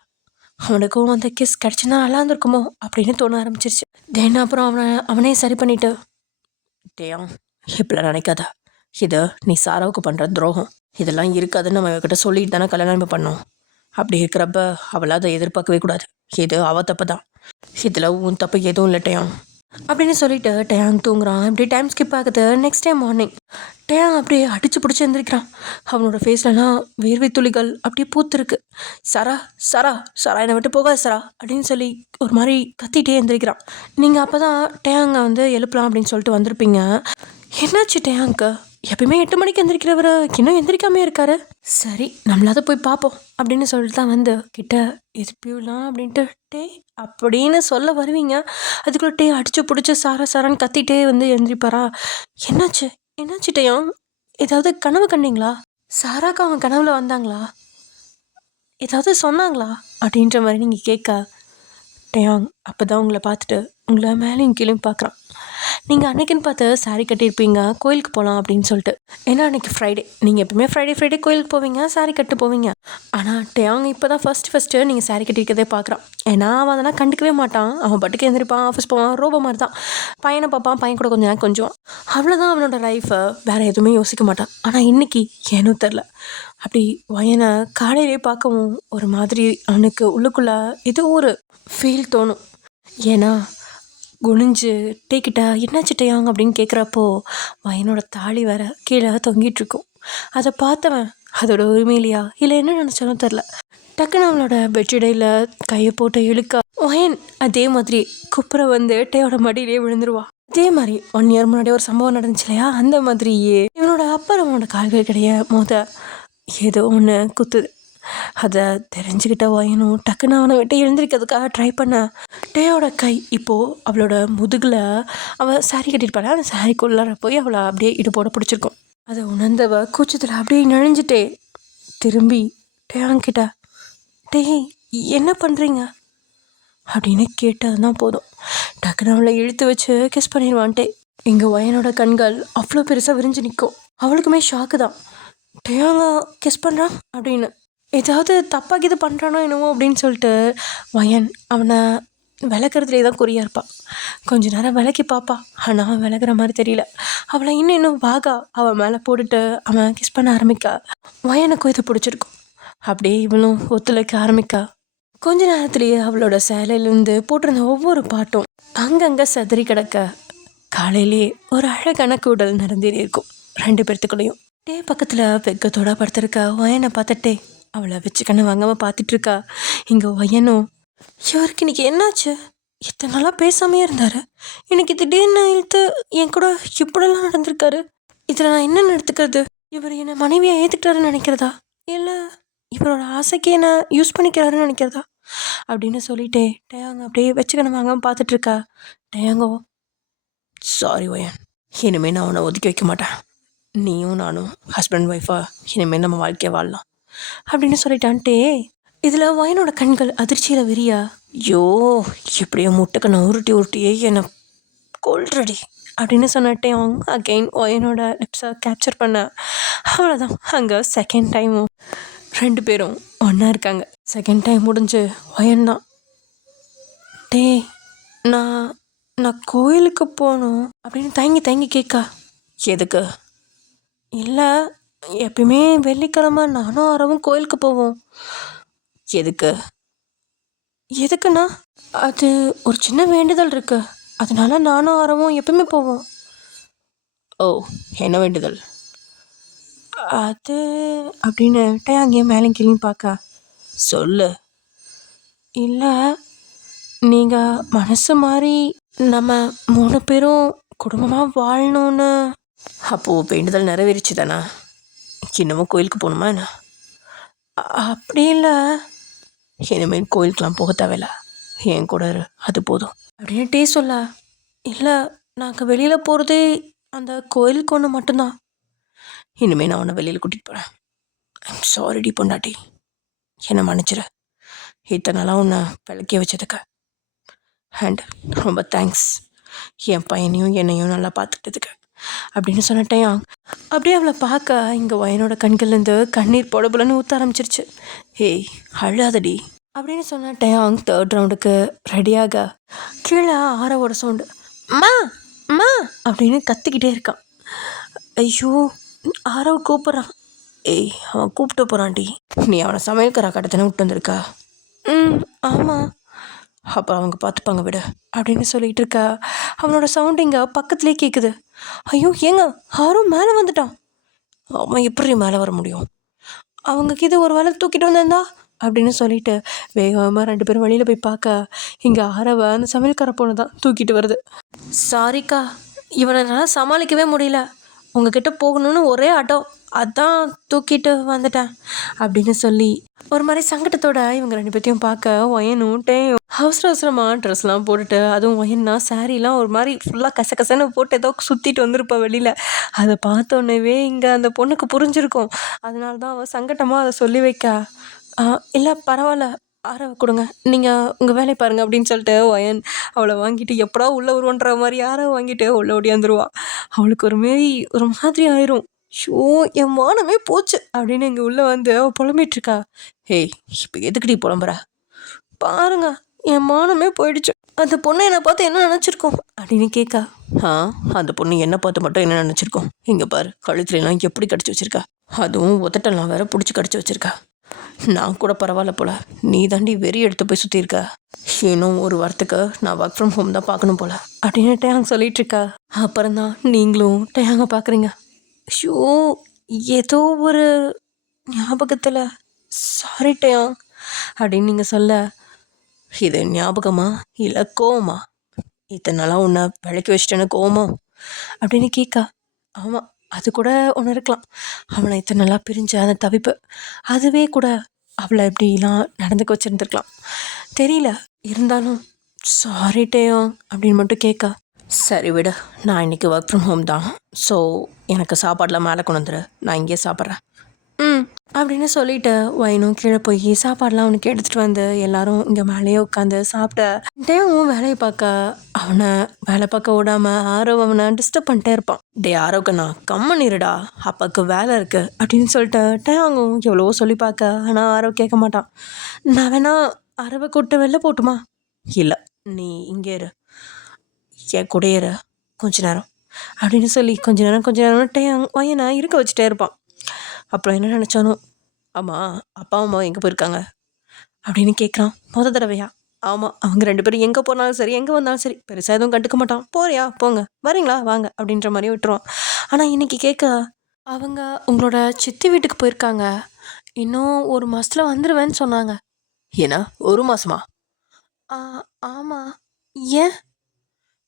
அவனுக்கும் அந்த கிஸ் கிடச்சின்னா நல்லா இருந்திருக்குமோ அப்படின்னு தோண ஆரம்பிச்சிருச்சு. தென் அப்புறம் அவனே சரி பண்ணிட்டு, டேயாங் இப்படிலாம் நினைக்காத, இது நீ சாராவுக்கு பண்ணுற துரோகம். இதெல்லாம் இருக்காதுன்னு நம்ம இவகிட்ட சொல்லிட்டு தானே கல்யாணம் பண்ணோம். அப்படி இருக்கிறப்ப அவளை அதை எதிர்பார்க்கவே கூடாது. இது அவ தப்பு தான், இதில் உன் தப்பு எதுவும் இல்லை டேயாங் அப்படின்னு சொல்லிட்டு டேயாங் தூங்குறான். இப்படி டைம் ஸ்கிப் ஆகுது. நெக்ஸ்ட் டே மார்னிங் டேயாங் அப்படியே அடிச்சு பிடிச்சி எழுந்திரிக்கிறான். அவனோட ஃபேஸ்லலாம் வேர்வை துளிகள் அப்படியே பூத்துருக்கு. சரா சரா சரா என்னை விட்டு போகாது சரா அப்படின்னு சொல்லி ஒரு மாதிரி கத்திட்டே எழுந்திரிக்கிறான். நீங்கள் அப்போ தான் டேயாங்கை வந்து எழுப்பலாம் அப்படின்னு சொல்லிட்டு வந்திருப்பீங்க. என்னாச்சு டேயாங்க்கு? எப்பயுமே 8 மணிக்கு எந்திரிக்கிறவர் இன்னும் எந்திரிக்காமே இருக்காரு. சரி நம்மளாவது போய் பார்ப்போம் அப்படின்னு சொல்லிட்டு தான் வந்து கிட்ட எதிர்ப்பிடலாம் அப்படின்ட்டு டே அப்படின்னு சொல்ல வருவீங்க. அதுக்குள்ள டே அடிச்சு பிடிச்சி சாரான்னு கத்திட்டே வந்து எந்திரிப்பாரா. என்னாச்சு என்னாச்சு டேயாங்? ஏதாவது கனவு கண்டீங்களா? சாராக்கு அவங்க கனவுல வந்தாங்களா? ஏதாவது சொன்னாங்களா அப்படின்ற மாதிரி நீங்கள் கேட்க, டேயாங் அப்போ தான் உங்களை பார்த்துட்டு உங்களை மேலேயும் கீழேயும் பார்க்குறான். நீங்கள் அன்னைக்குன்னு பார்த்து சாரீ கட்டியிருப்பீங்க கோயிலுக்கு போகலாம் அப்படின்னு சொல்லிட்டு. ஏன்னா அன்றைக்கி ஃப்ரைடே, நீங்கள் எப்பவுமே ஃப்ரைடே கோயிலுக்கு போவீங்க, சாரீ கட்டு போவீங்க. ஆனால் டேயாங் இப்போ தான் ஃபஸ்ட்டு நீங்கள் சாரீ கட்டியிருக்கதே பார்க்குறான். ஏன்னா அவன் அதெல்லாம் கண்டுக்கவே மாட்டான். அவன் பட்டுக்கு எழுந்திரிப்பான், ஆஃபீஸ் போவான், ரோபோ மாதிரி தான். பையனை பார்ப்பான், பையன் கூட கொஞ்சம் நேரம் கொஞ்சம் அவ்வளோதான் அவனோட லைஃப்பை, வேறு எதுவுமே யோசிக்க மாட்டான். ஆனால் இன்றைக்கி ஏனோ தெரில அப்படி வயனை காலையிலே பார்க்கவும் ஒரு மாதிரி அவனுக்கு உள்ளுக்குள்ளே ஏதோ ஒரு ஃபீல் தோணும். ஏன்னா குனிஞ்சு டேக்கிட்ட என்னாச்சு டேயாங் அப்படின்னு கேட்குறப்போ வயனோட தாலி வேற கீழே தொங்கிட்டுருக்கும். அதை பார்த்தவன் அதோட உரிமையிலையா இல்லை என்ன நினச்சாலும் தெரில, டக்குன்னு அவனோட பெட்ஷீடையில் கையை போட்டு இழுக்க வயன் அதே மாதிரி குப்புற வந்து டேயோட மடியிலே விழுந்துருவா. அதே மாதிரி 1 இயர் முன்னாடி ஒரு சம்பவம் நடந்துச்சு இல்லையா, அந்த மாதிரியே இவனோட அப்பா அவனோட கால்கள் கிடையாது ஏதோ ஒன்று குத்துது. அதை தெரிஞ்சுக்கிட்ட வயனும் டக்குன்னு அவனை விட்டு எழுந்திரிக்கிறதுக்காக ட்ரை பண்ண டேயோட கை இப்போது அவளோட முதுகில் அவள் சாரி கட்டியிருப்பாள். அந்த சாரிக்குள்ளார போய் அவளை அப்படியே இடுப்போட பிடிச்சிருக்கும். அதை உணர்ந்தவ கூச்சத்தில் அப்படியே நெழிஞ்சிட்டே திரும்பி டேயாங்கிட்ட, டேய் என்ன பண்ணுறீங்க அப்படின்னு கேட்டதுதான் போதும் டக்குன்னு அவளை இழுத்து வச்சு கிஸ் பண்ணிடுவான்ட்டே. இங்கே வயனோட கண்கள் அவ்வளோ பெருசாக விரிஞ்சு நிற்கும். அவளுக்குமே ஷாக்கு தான். டேயாங்க கிஸ் பண்ணுறான் அப்படின்னு, ஏதாவது தப்பாக இது பண்ணுறானோ என்னவோ அப்படின்னு சொல்லிட்டு வயன் அவனை விளக்குறதுலே தான் குறியாக இருப்பான். கொஞ்ச நேரம் விளக்கி பார்ப்பா, ஆனால் அவன் விளக்குற மாதிரி தெரியல. அவளை இன்னும் வாகா அவன் மேலே போட்டுட்டு அவன் கிஸ் பண்ண ஆரம்பிக்கா. வயனுக்கும் இது பிடிச்சிருக்கும். அப்படியே இவளும் ஒத்துழைக்க ஆரம்பிக்கா. கொஞ்ச நேரத்துலேயே அவளோட சேலையிலேருந்து போட்டிருந்த ஒவ்வொரு பாட்டும் அங்கங்கே சதறி கிடக்க காலையிலேயே ஒரு அழகான கூடல் நடந்தே இருக்கும் ரெண்டு பேர்த்துக்குள்ளேயும். டே பக்கத்தில் வெக்கத்தோட படுத்திருக்கா வயனை பார்த்துட்டே அவளை வச்சு கண்ணு வாங்காமல் பார்த்துட்டு இருக்கா. இங்கே வயனும், இவருக்கு இன்னைக்கு என்னாச்சு, இத்தனை நாளாக பேசாமையே இருந்தார், இன்னைக்கு திடீர்னு இழுத்து என் கூட இப்படிலாம் நடந்திருக்காரு, இதில் நான் என்ன எடுத்துக்கிறது, இவர் என்னை மனைவியை ஏற்றுக்கிட்டாருன்னு நினைக்கிறதா, இல்லை இவரோட ஆசைக்கு என்ன யூஸ் பண்ணிக்கிறாருன்னு நினைக்கிறதா அப்படின்னு சொல்லிட்டே டேயாங்க அப்படியே வச்சுக்கணும் வாங்காமல் பார்த்துட்ருக்கா. டேயாங்கோ, சாரி வயன், இனிமேல் நான் உன்னை ஒதுக்கி வைக்க மாட்டேன், நீயும் நானும் ஹஸ்பண்ட் ஒய்ஃபாக இனிமேல் நம்ம வாழ்க்கையை வாழலாம் அப்படின்னு சொல்லிட்டான்ட்டே. இதில் வயனோட கண்கள் அதிர்ச்சியில் விரியா, ஐயோ எப்படியோ முட்டைக்கு நான் உருட்டியே என்னை கொல்றடி அப்படின்னு சொன்னட்டே அவங்க அகெயின் வயனோட லிப்ஸை கேப்சர் பண்ண. அவ்வளோதான், அங்கே செகண்ட் டைமும் ரெண்டு பேரும் ஒன்றா இருக்காங்க. செகண்ட் டைம் முடிஞ்சு வயன் தான், டே நான் கோயிலுக்கு போகணும் அப்படின்னு தயங்கி கேட்கா. எதுக்கு? இல்லை எப்பயுமே வெள்ளிக்கிழமை நானும் ஆரவும் கோயிலுக்கு போவோம். எதுக்குண்ணா? அது ஒரு சின்ன வேண்டுதல் இருக்கு, அதனால நானும் ஆரவும் எப்பயுமே போவோம். ஓ, என்ன வேண்டுதல் அது அப்படின்னு அங்கேயே மேலே கீழேயும் பார்க்க. சொல்லு. இல்லை நீங்கள் மனசு மாதிரி நம்ம 3 பேரும் குடும்பமாக வாழணும்னு. அப்போது வேண்டுதல் நிறைவேறிச்சு தானே, இன்னமும் கோயிலுக்கு போகணுமா என்ன? அப்படி இல்லை, இனிமேல் கோயிலுக்கெலாம் போக தேவையில்ல, என் கூட அது போதும் அப்படின்ட்டே சொல்ல. இல்லை நாங்கள் வெளியில் போகிறதே அந்த கோயிலுக்கு ஒன்று மட்டும்தான், இனிமேல் நான் உன்னை வெளியில் கூட்டிகிட்டு போகிறேன். ஐம் சாரிடி பொண்டாட்டி, என்னை மன்னிச்சிரு, இத்தனை நாளாக உன்னை விளக்கி வச்சதுக்கு. அண்ட் ரொம்ப தேங்க்ஸ் என் பையனையும் என்னையும் நல்லா பார்த்துக்கிட்டதுக்கு அப்படின்னு சொன்னட்டேன். அப்படியே அவளை பார்க்க இங்கே வயனோட கண்கள்லேருந்து கண்ணீர் பொடபுலன்னு ஊற்ற ஆரம்பிச்சிருச்சு. ஏய் அழாதடி அப்படின்னு சொன்னட்டேன். தேர்ட் ரவுண்டுக்கு ரெடியாக கீழே ஆரவோட சவுண்டு, அம்மா அம்மா அப்படின்னு கத்திக்கிட்டே இருக்கான். ஐயோ ஆரவை கூப்பிட்றான். ஏய் அவன் கூப்பிட்டு போகிறான்டி, நீ அவனை சமையல்காரா கடத்தானே விட்டு வந்திருக்கா? ஆமாம். அப்புறம் அவங்க பார்த்துப்பாங்க விடு அப்படின்னு சொல்லிகிட்டு இருக்கா. அவனோட சவுண்ட் இங்கே பக்கத்துலேயே கேட்குது. ஐயோ ஏங்க ஆரோ மேலே வந்துட்டான். அவன் எப்படி மேலே வர முடியும், அவங்க இது ஒரு வேலை தூக்கிட்டு வந்திருந்தா அப்படின்னு சொல்லிட்டு வேகமாக ரெண்டு பேரும் வெளியில் போய் பார்க்க இங்கே ஆரவை அந்த சமையல்கார பொண்ணு தான் தூக்கிட்டு வருது. சாரிக்கா, இவனை என்னால் சமாளிக்கவே முடியல, உங்ககிட்ட போகணும்னு ஒரே அடம், அதான் தூக்கிட்டு வந்துட்டேன் அப்படின்னு சொல்லி ஒரு மாதிரி சங்கடத்தோட இவங்க ரெண்டு பேர்த்தையும் பார்க்க ஒயனும் டேயும் அவசரமாக ட்ரெஸ்லாம் போட்டுட்டு, அதுவும் ஒயன்னா சாரீலாம் ஒரு மாதிரி ஃபுல்லாக கசகசன்னு போட்டு ஏதோ சுற்றிட்டு வந்திருப்பா வெளியில். அதை பார்த்தோன்னே இங்கே அந்த பொண்ணுக்கு புரிஞ்சிருக்கும். அதனால தான் அவள் சங்கட்டமாக அதை சொல்லி வைக்க, இல்லை பரவாயில்ல ஆரவை கொடுங்க, நீங்கள் உங்கள் வேலையை பாருங்கள் அப்படின்னு சொல்லிட்டு ஒயன் அவளை வாங்கிட்டு எப்படா உள்ளே வருவோன்ற மாதிரி ஆரவை வாங்கிட்டு உள்ளே ஓடியாந்துருவான். அவளுக்கு ஒரு மாதிரி ஆயிரும். ஷோ என் மானமே போச்சு அப்படின்னு இங்கே உள்ளே வந்து அவள் புலம்பிகிட்ருக்கா. ஹேய் இப்போ எதுக்குடி புலம்புற, பாருங்க என் மானமே போயிடுச்சு, அந்த பொண்ணு என்னை பார்த்து என்ன நினச்சிருக்கோம் அப்படின்னு கேட்கா. அந்த பொண்ணு என்னை பார்த்து மட்டும் என்ன நினச்சிருக்கோம், இங்கே பாரு கழுத்துலாம் எப்படி கடிச்சு வச்சிருக்கா, அதுவும் உதட்டெல்லாம் வேற பிடிச்சி கடிச்சு வச்சிருக்கா. நான் கூட பரவாயில்ல போல, நீ தாண்டி வெறி எடுத்து போய் சுற்றிருக்க, இன்னும் ஒரு வாரத்துக்கு நான் ஒர்க் ஃப்ரம் ஹோம் தான் பார்க்கணும் போல அப்படின்னு டேயாங் சொல்லிட்டு இருக்கா. அப்புறம் தான் நீங்களும் டேயாங்க பார்க்குறீங்க. ஷோ ஏதோ ஒரு ஞாபகத்தில் சாரி டேயாங் அப்படின்னு நீங்கள் சொல்ல, இது ஞாபகமா இல்லை கோவமா, இத்தனை நாளாக உன்னை விளக்கி வச்சிட்டேன்னு கோவமா அப்படின்னு கேட்கா. ஆமாம் அது கூட ஒன்று இருக்கலாம், அவனை இத்தனை நாளாக பிரிஞ்ச அந்த தவிப்பு, அதுவே கூட அவளை இப்படிலாம் நடந்துக்க வச்சுருந்துருக்கலாம், தெரியல. இருந்தாலும் சாரி டேயம் அப்படின்னு மட்டும் கேட்க, சரி விடு, நான் இன்றைக்கி ஒர்க் ஃப்ரம் ஹோம் தான். ஸோ எனக்கு சாப்பாடெலாம் மேலே கொண்டு வந்துடு, நான் இங்கேயே சாப்பிட்றேன். ம் அப்படின்னு சொல்லிட்டு வயனும் கீழே போய் சாப்பாடெலாம் அவனுக்கு எடுத்துகிட்டு வந்து எல்லாரும் இங்கே மேலேயே உட்காந்து சாப்பிட்ட. டேவும் வேலையை பார்க்க அவனை வேலை பார்க்க விடாமல் ஆரவ் அவனை டிஸ்டர்ப் பண்ணிட்டே இருப்பான். டே ஆரோக்கண்ணா கம்மன் இருடா, அப்பாவுக்கு வேலை இருக்குது அப்படின்னு சொல்லிட்டு டேவும் எவ்வளவோ சொல்லி பார்க்க, ஆனால் ஆரவ் கேட்க மாட்டான். நான் வேணா அரவை கூப்பிட்டு வெளில போட்டுமா? இல்லை, நீ இங்கே இரு, என் கூட இரு கொஞ்ச நேரம் அப்படின்னு சொல்லி கொஞ்ச நேரம் டேங் வயனை இருக்க வச்சுட்டே இருப்பான். அப்புறம் என்ன நினச்சானோ, ஆமாம் அப்பா அம்மா எங்கே போயிருக்காங்க அப்படின்னு கேட்குறான் தடவையா. ஆமாம், அவங்க 2 பேரும் எங்கே போனாலும் சரி எங்கே வந்தாலும் சரி பெருசாக எதுவும் கண்டுக்க மாட்டான். போறியா போங்க, வரீங்களா வாங்க அப்படின்ற மாதிரி விட்டுருவான். ஆனால் இன்றைக்கி கேட்க, அவங்க உங்களோட சித்தி வீட்டுக்கு போயிருக்காங்க, இன்னும் 1 மாதத்தில் வந்துடுவேன்னு சொன்னாங்க. ஏன்னா 1 மாதமா? ஆமாம். ஏன்?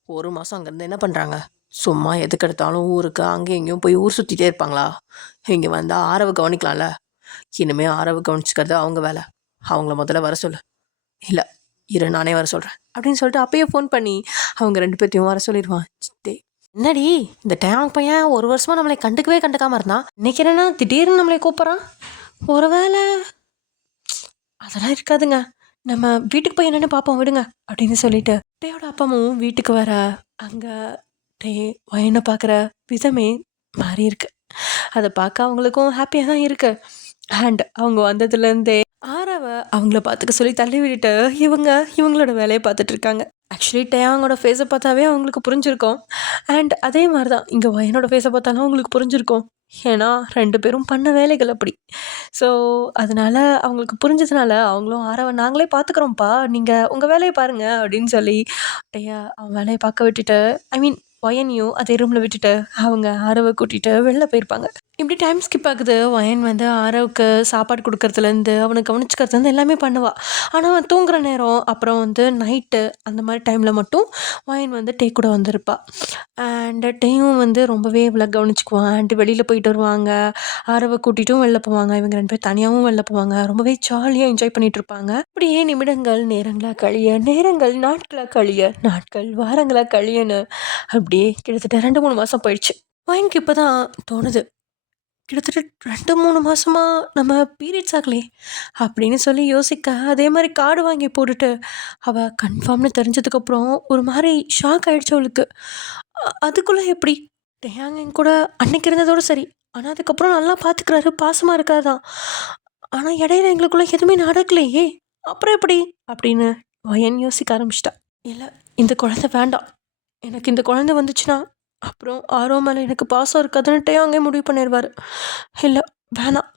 1 மாதம் அங்கேருந்து என்ன பண்ணுறாங்க? சும்மா எதுக்கு எடுத்தாலும் ஊருக்கு அங்கேயும் இங்கேயும் போய் ஊர் சுற்றிட்டே இருப்பாங்களா? இங்கே வந்தால் ஆரவை கவனிக்கலாம்ல. இனிமேல் ஆரவை கவனிச்சிக்கிறது அவங்க வேலை. அவங்கள முதல்ல வர சொல்லு. இல்லை இரு, நானே வர சொல்கிறேன் அப்படின்னு சொல்லிட்டு அப்பயே ஃபோன் பண்ணி அவங்க 2 பேர்த்தையும் வர சொல்லிடுவான். சித்தே, என்னடி இந்த டேங் பையன் 1 வருஷமாக நம்மளை கண்டுக்காமல் இருந்தான், இன்னைக்கு என்னன்னா திடீர்னு நம்மளை கூப்பிட்றான்? ஒரு வேளை அதெல்லாம் இருக்காதுங்க, நம்ம வீட்டுக்கு போய் என்னென்னு பார்ப்போம் விடுங்க அப்படின்னு சொல்லிட்டு டேயோட அப்பாவும் வீட்டுக்கு வர, அங்கே டே வயனை பார்க்குற விதமே மாறி இருக்கு. அதை பார்க்க அவங்களுக்கும் ஹாப்பியாக தான் இருக்கு. அண்ட் அவங்க வந்ததுலேருந்தே ஆரவை அவங்கள பார்த்துக்க சொல்லி தள்ளி விட்டுட்டு இவங்களோட வேலையை பார்த்துட்டு இருக்காங்க. ஆக்சுவலி டேயாங்கோட ஃபேஸை பார்த்தாவே அவங்களுக்கு புரிஞ்சிருக்கும். அண்ட் அதே மாதிரி தான் இங்கே வயனோட ஃபேஸை பார்த்தாலும் அவங்களுக்கு புரிஞ்சிருக்கும். ஏன்னா 2 பேரும் பண்ண வேலைகள் அப்படி. ஸோ அதனால் அவங்களுக்கு புரிஞ்சதுனால அவங்களும் ஆரவை நாங்களே பார்த்துக்குறோம்ப்பா, நீங்கள் உங்கள் வேலையை பாருங்கள் அப்படின்னு சொல்லி டேயா அவன் வேலையை பார்க்க விட்டுட்டு, ஐ மீன் வயனையும் அதே ரூமில் விட்டுட்டு அவங்க ஆரவை கூட்டிகிட்டு வெளில போயிருப்பாங்க. இப்படி டைம் ஸ்கிப் ஆகுது. வயன் வந்து ஆரவுக்கு சாப்பாடு கொடுக்கறதுலேருந்து அவனை கவனிச்சுக்கிறதுலேருந்து எல்லாமே பண்ணுவாள். ஆனால் அவன் தூங்குற நேரம் அப்புறம் வந்து நைட்டு அந்த மாதிரி டைமில் மட்டும் வயன் வந்து டே கூட வந்திருப்பாள். அண்ட் டேயும் வந்து ரொம்பவே இவ்வளோ கவனிச்சுக்குவான். அண்ட் வெளியில் போயிட்டு வருவாங்க, ஆரவை கூட்டிகிட்டும் வெளில போவாங்க, இவங்க 2 பேர் தனியாகவும் வெளில போவாங்க, ரொம்பவே ஜாலியாக என்ஜாய் பண்ணிகிட்டு இருப்பாங்க. அப்படியே நிமிடங்கள் நேரங்களாக கழிய, நேரங்கள் நாட்களாக கழிய, நாட்கள் வாரங்களாக கழியன்னு அப்படியே கிட்டத்தட்ட 2-3 மாதம் போயிடுச்சு. வயனுக்கு இப்போ தான் தோணுது, கிட்டத்தட்ட 2-3 மாதமா நம்ம பீரியட்ஸ் ஆகலே அப்படின்னு சொல்லி யோசிக்க, அதே மாதிரி கார்டு வாங்கி போட்டுட்டு அவள் கன்ஃபார்ம்னு தெரிஞ்சதுக்கப்புறம் ஒரு மாதிரி ஷாக் ஆகிடுச்சு அவளுக்கு. அதுக்குள்ளே எப்படி டேயாங் என் கூட அன்னைக்கு இருந்ததோடு சரி, ஆனால் அதுக்கப்புறம் நல்லா பார்த்துக்கிறாரு, பாசமாக இருக்காது தான். ஆனால் இடையில எங்களுக்குள்ளே எதுவுமே நடக்கலையே, அப்புறம் எப்படி அப்படின்னு வயன் யோசிக்க ஆரம்பிச்சிட்டா. இல்லை, இந்த குழந்தை வேண்டாம், எனக்கு இந்த குழந்தை வந்துச்சுன்னா அப்புறம் ஆரோ மேலே எனக்கு பாசம் இருக்காதுன்னுட்டே அங்கே முடிவு பண்ணிடுவார். இல்லை வேணாம்,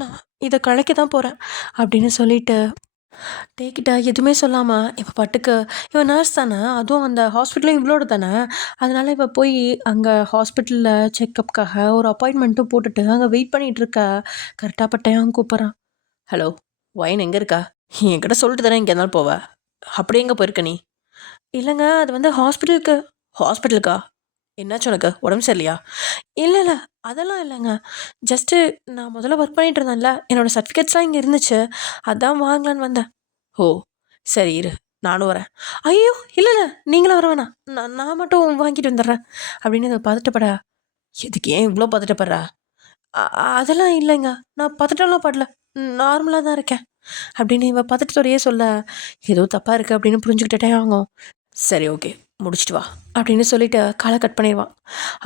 நான் இதை கலைக்க தான் போகிறேன் அப்படின்னு சொல்லிட்டு டேக்கிட்ட எதுவுமே சொல்லாமல் இப்போ பட்டுக்கு இவன் நர்ஸ் தானே, அதுவும் அந்த ஹாஸ்பிட்டலும் இவ்வளோட தானே, அதனால் இப்போ போய் அங்கே ஹாஸ்பிட்டலில் செக்கப்புக்காக ஒரு அப்பாயின்மெண்ட்டும் போட்டுட்டு அங்கே வெயிட் பண்ணிகிட்டு இருக்க. கரெக்டாக பட்டையாங்க கூப்பிட்றான். ஹலோ வயன், எங்கே இருக்கா? என்கிட்ட சொல்லிட்டு தானே இங்கே இருந்தாலும் போவ, அப்படி எங்கே போயிருக்க நீ? இல்லைங்க, அது வந்து ஹாஸ்பிட்டலுக்கா? என்னாச்சு உனக்கு, உடம்பு சரியில்லையா? இல்லை அதெல்லாம் இல்லைங்க, ஜஸ்ட்டு நான் முதல்ல ஒர்க் பண்ணிகிட்டு இருந்தேன்ல, என்னோடய சர்டிஃபிகேட்ஸ்லாம் இங்கே இருந்துச்சு, அதான் வாங்கலான்னு வந்தேன். ஓ சரி இரு, நானும் வரேன். ஐயோ இல்லை நீங்களும் வர வேணாம், நான் மட்டும் வாங்கிட்டு வந்துடுறேன் அப்படின்னு அதை பதட்டப்பட. எதுக்கு, ஏன் இவ்வளோ பதட்டப்படுற? அதெல்லாம் இல்லைங்க, நான் பதட்டம்லாம் படல, நார்மலாக தான் இருக்கேன் அப்படின்னு இவ பதட்டத்தோடையே சொல்ல, ஏதோ தப்பாக இருக்குது அப்படின்னு புரிஞ்சுக்கிட்டே ஆகும். சரி ஓகே, முடிச்சிட்டு வா அப்படின்னு சொல்லிட்டு காலை கட் பண்ணிடுவான்.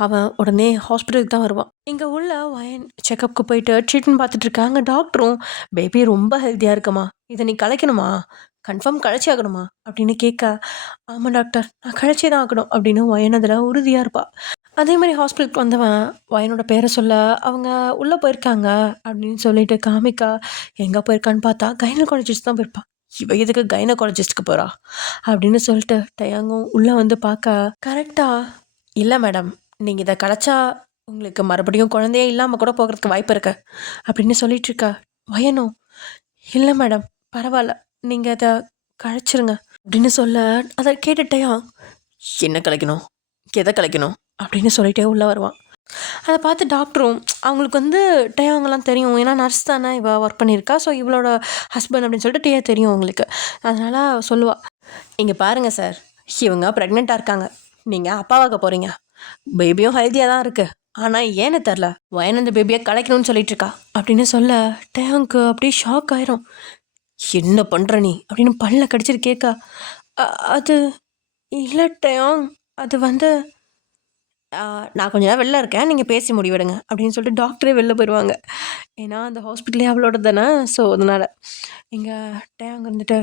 அவன் உடனே ஹாஸ்பிட்டலுக்கு தான் வருவான். இங்கே உள்ள வயன் செக்கப்புக்கு போயிட்டு ட்ரீட்மெண்ட் பார்த்துட்டு இருக்காங்க. டாக்டரும் பேபி ரொம்ப ஹெல்த்தியாக இருக்குமா, இதை நீ கலைக்கணுமா, கன்ஃபார்ம் கழிச்சி ஆகணுமா அப்படின்னு கேட்க, ஆமாம் டாக்டர் நான் கழிச்சே தான் ஆகணும் அப்படின்னு வயன் அதில் உறுதியாக இருப்பாள். அதே மாதிரி ஹாஸ்பிட்டலுக்கு வந்தவன் வயனோட பேரை சொல்ல, அவங்க உள்ளே போயிருக்காங்க அப்படின்னு சொல்லிட்டு காமிக்கா. எங்கே போயிருக்கான்னு பார்த்தா கைனகாலஜிஸ்ட் தான் போயிருப்பான். இவ எதுக்கு கைனகாலஜிஸ்ட்டுக்கு போகிறா அப்படின்னு சொல்லிட்டு டயாங்கும் உள்ளே வந்து பார்க்க, கரெக்டாக இல்லை மேடம், நீங்கள் இதை கலைச்சா உங்களுக்கு மறுபடியும் குழந்தையே இல்லாமல் கூட போகிறதுக்கு வாய்ப்பு இருக்கு அப்படின்னு சொல்லிட்டு இருக்கா. வயனும் இல்லை மேடம் பரவாயில்ல, நீங்கள் அதை கழிச்சிருங்க அப்படின்னு சொல்ல, அதை கேட்டுட்டேயா என்ன கலைக்கணும், எதை கலைக்கணும் அப்படின்னு சொல்லிட்டே உள்ளே வருவான். அதை பார்த்து டாக்டரும் அவங்களுக்கு வந்து டேவாங்கலாம் தெரியும், ஏன்னா நர்ஸ் தானே இவள் ஒர்க் பண்ணியிருக்கா, ஸோ இவளோட ஹஸ்பண்ட் அப்படின்னு சொல்லிட்டு டே தெரியும் அவங்களுக்கு. அதனால் சொல்லுவாள், இங்கே பாருங்கள் சார், இவங்க ப்ரெக்னெண்ட்டாக இருக்காங்க, நீங்கள் அப்பாவாக்க போகிறீங்க, பேபியும் ஹெல்த்தியாக தான் இருக்குது, ஆனால் ஏன்னு தெரில வயன் அந்த பேபியை கலைக்கணும்னு சொல்லிட்டு இருக்கா அப்படின்னு சொல்ல டேங்க்கு அப்படியே ஷாக் ஆயிரும். என்ன பண்ணுற நீ அப்படின்னு பல்ல கடிச்சிட்டு கேட்கா. அது இல்லை டேங், அது வந்து நான் கொஞ்ச நேரம் வெளில இருக்கேன், நீங்கள் பேசி முடிவிடுங்க அப்படின்னு சொல்லிட்டு டாக்டரே வெளில போயிடுவாங்க. ஏன்னா அந்த ஹாஸ்பிட்டலே அவளோட தானே, ஸோ அதனால் எங்கள் டேங் இருந்துட்டு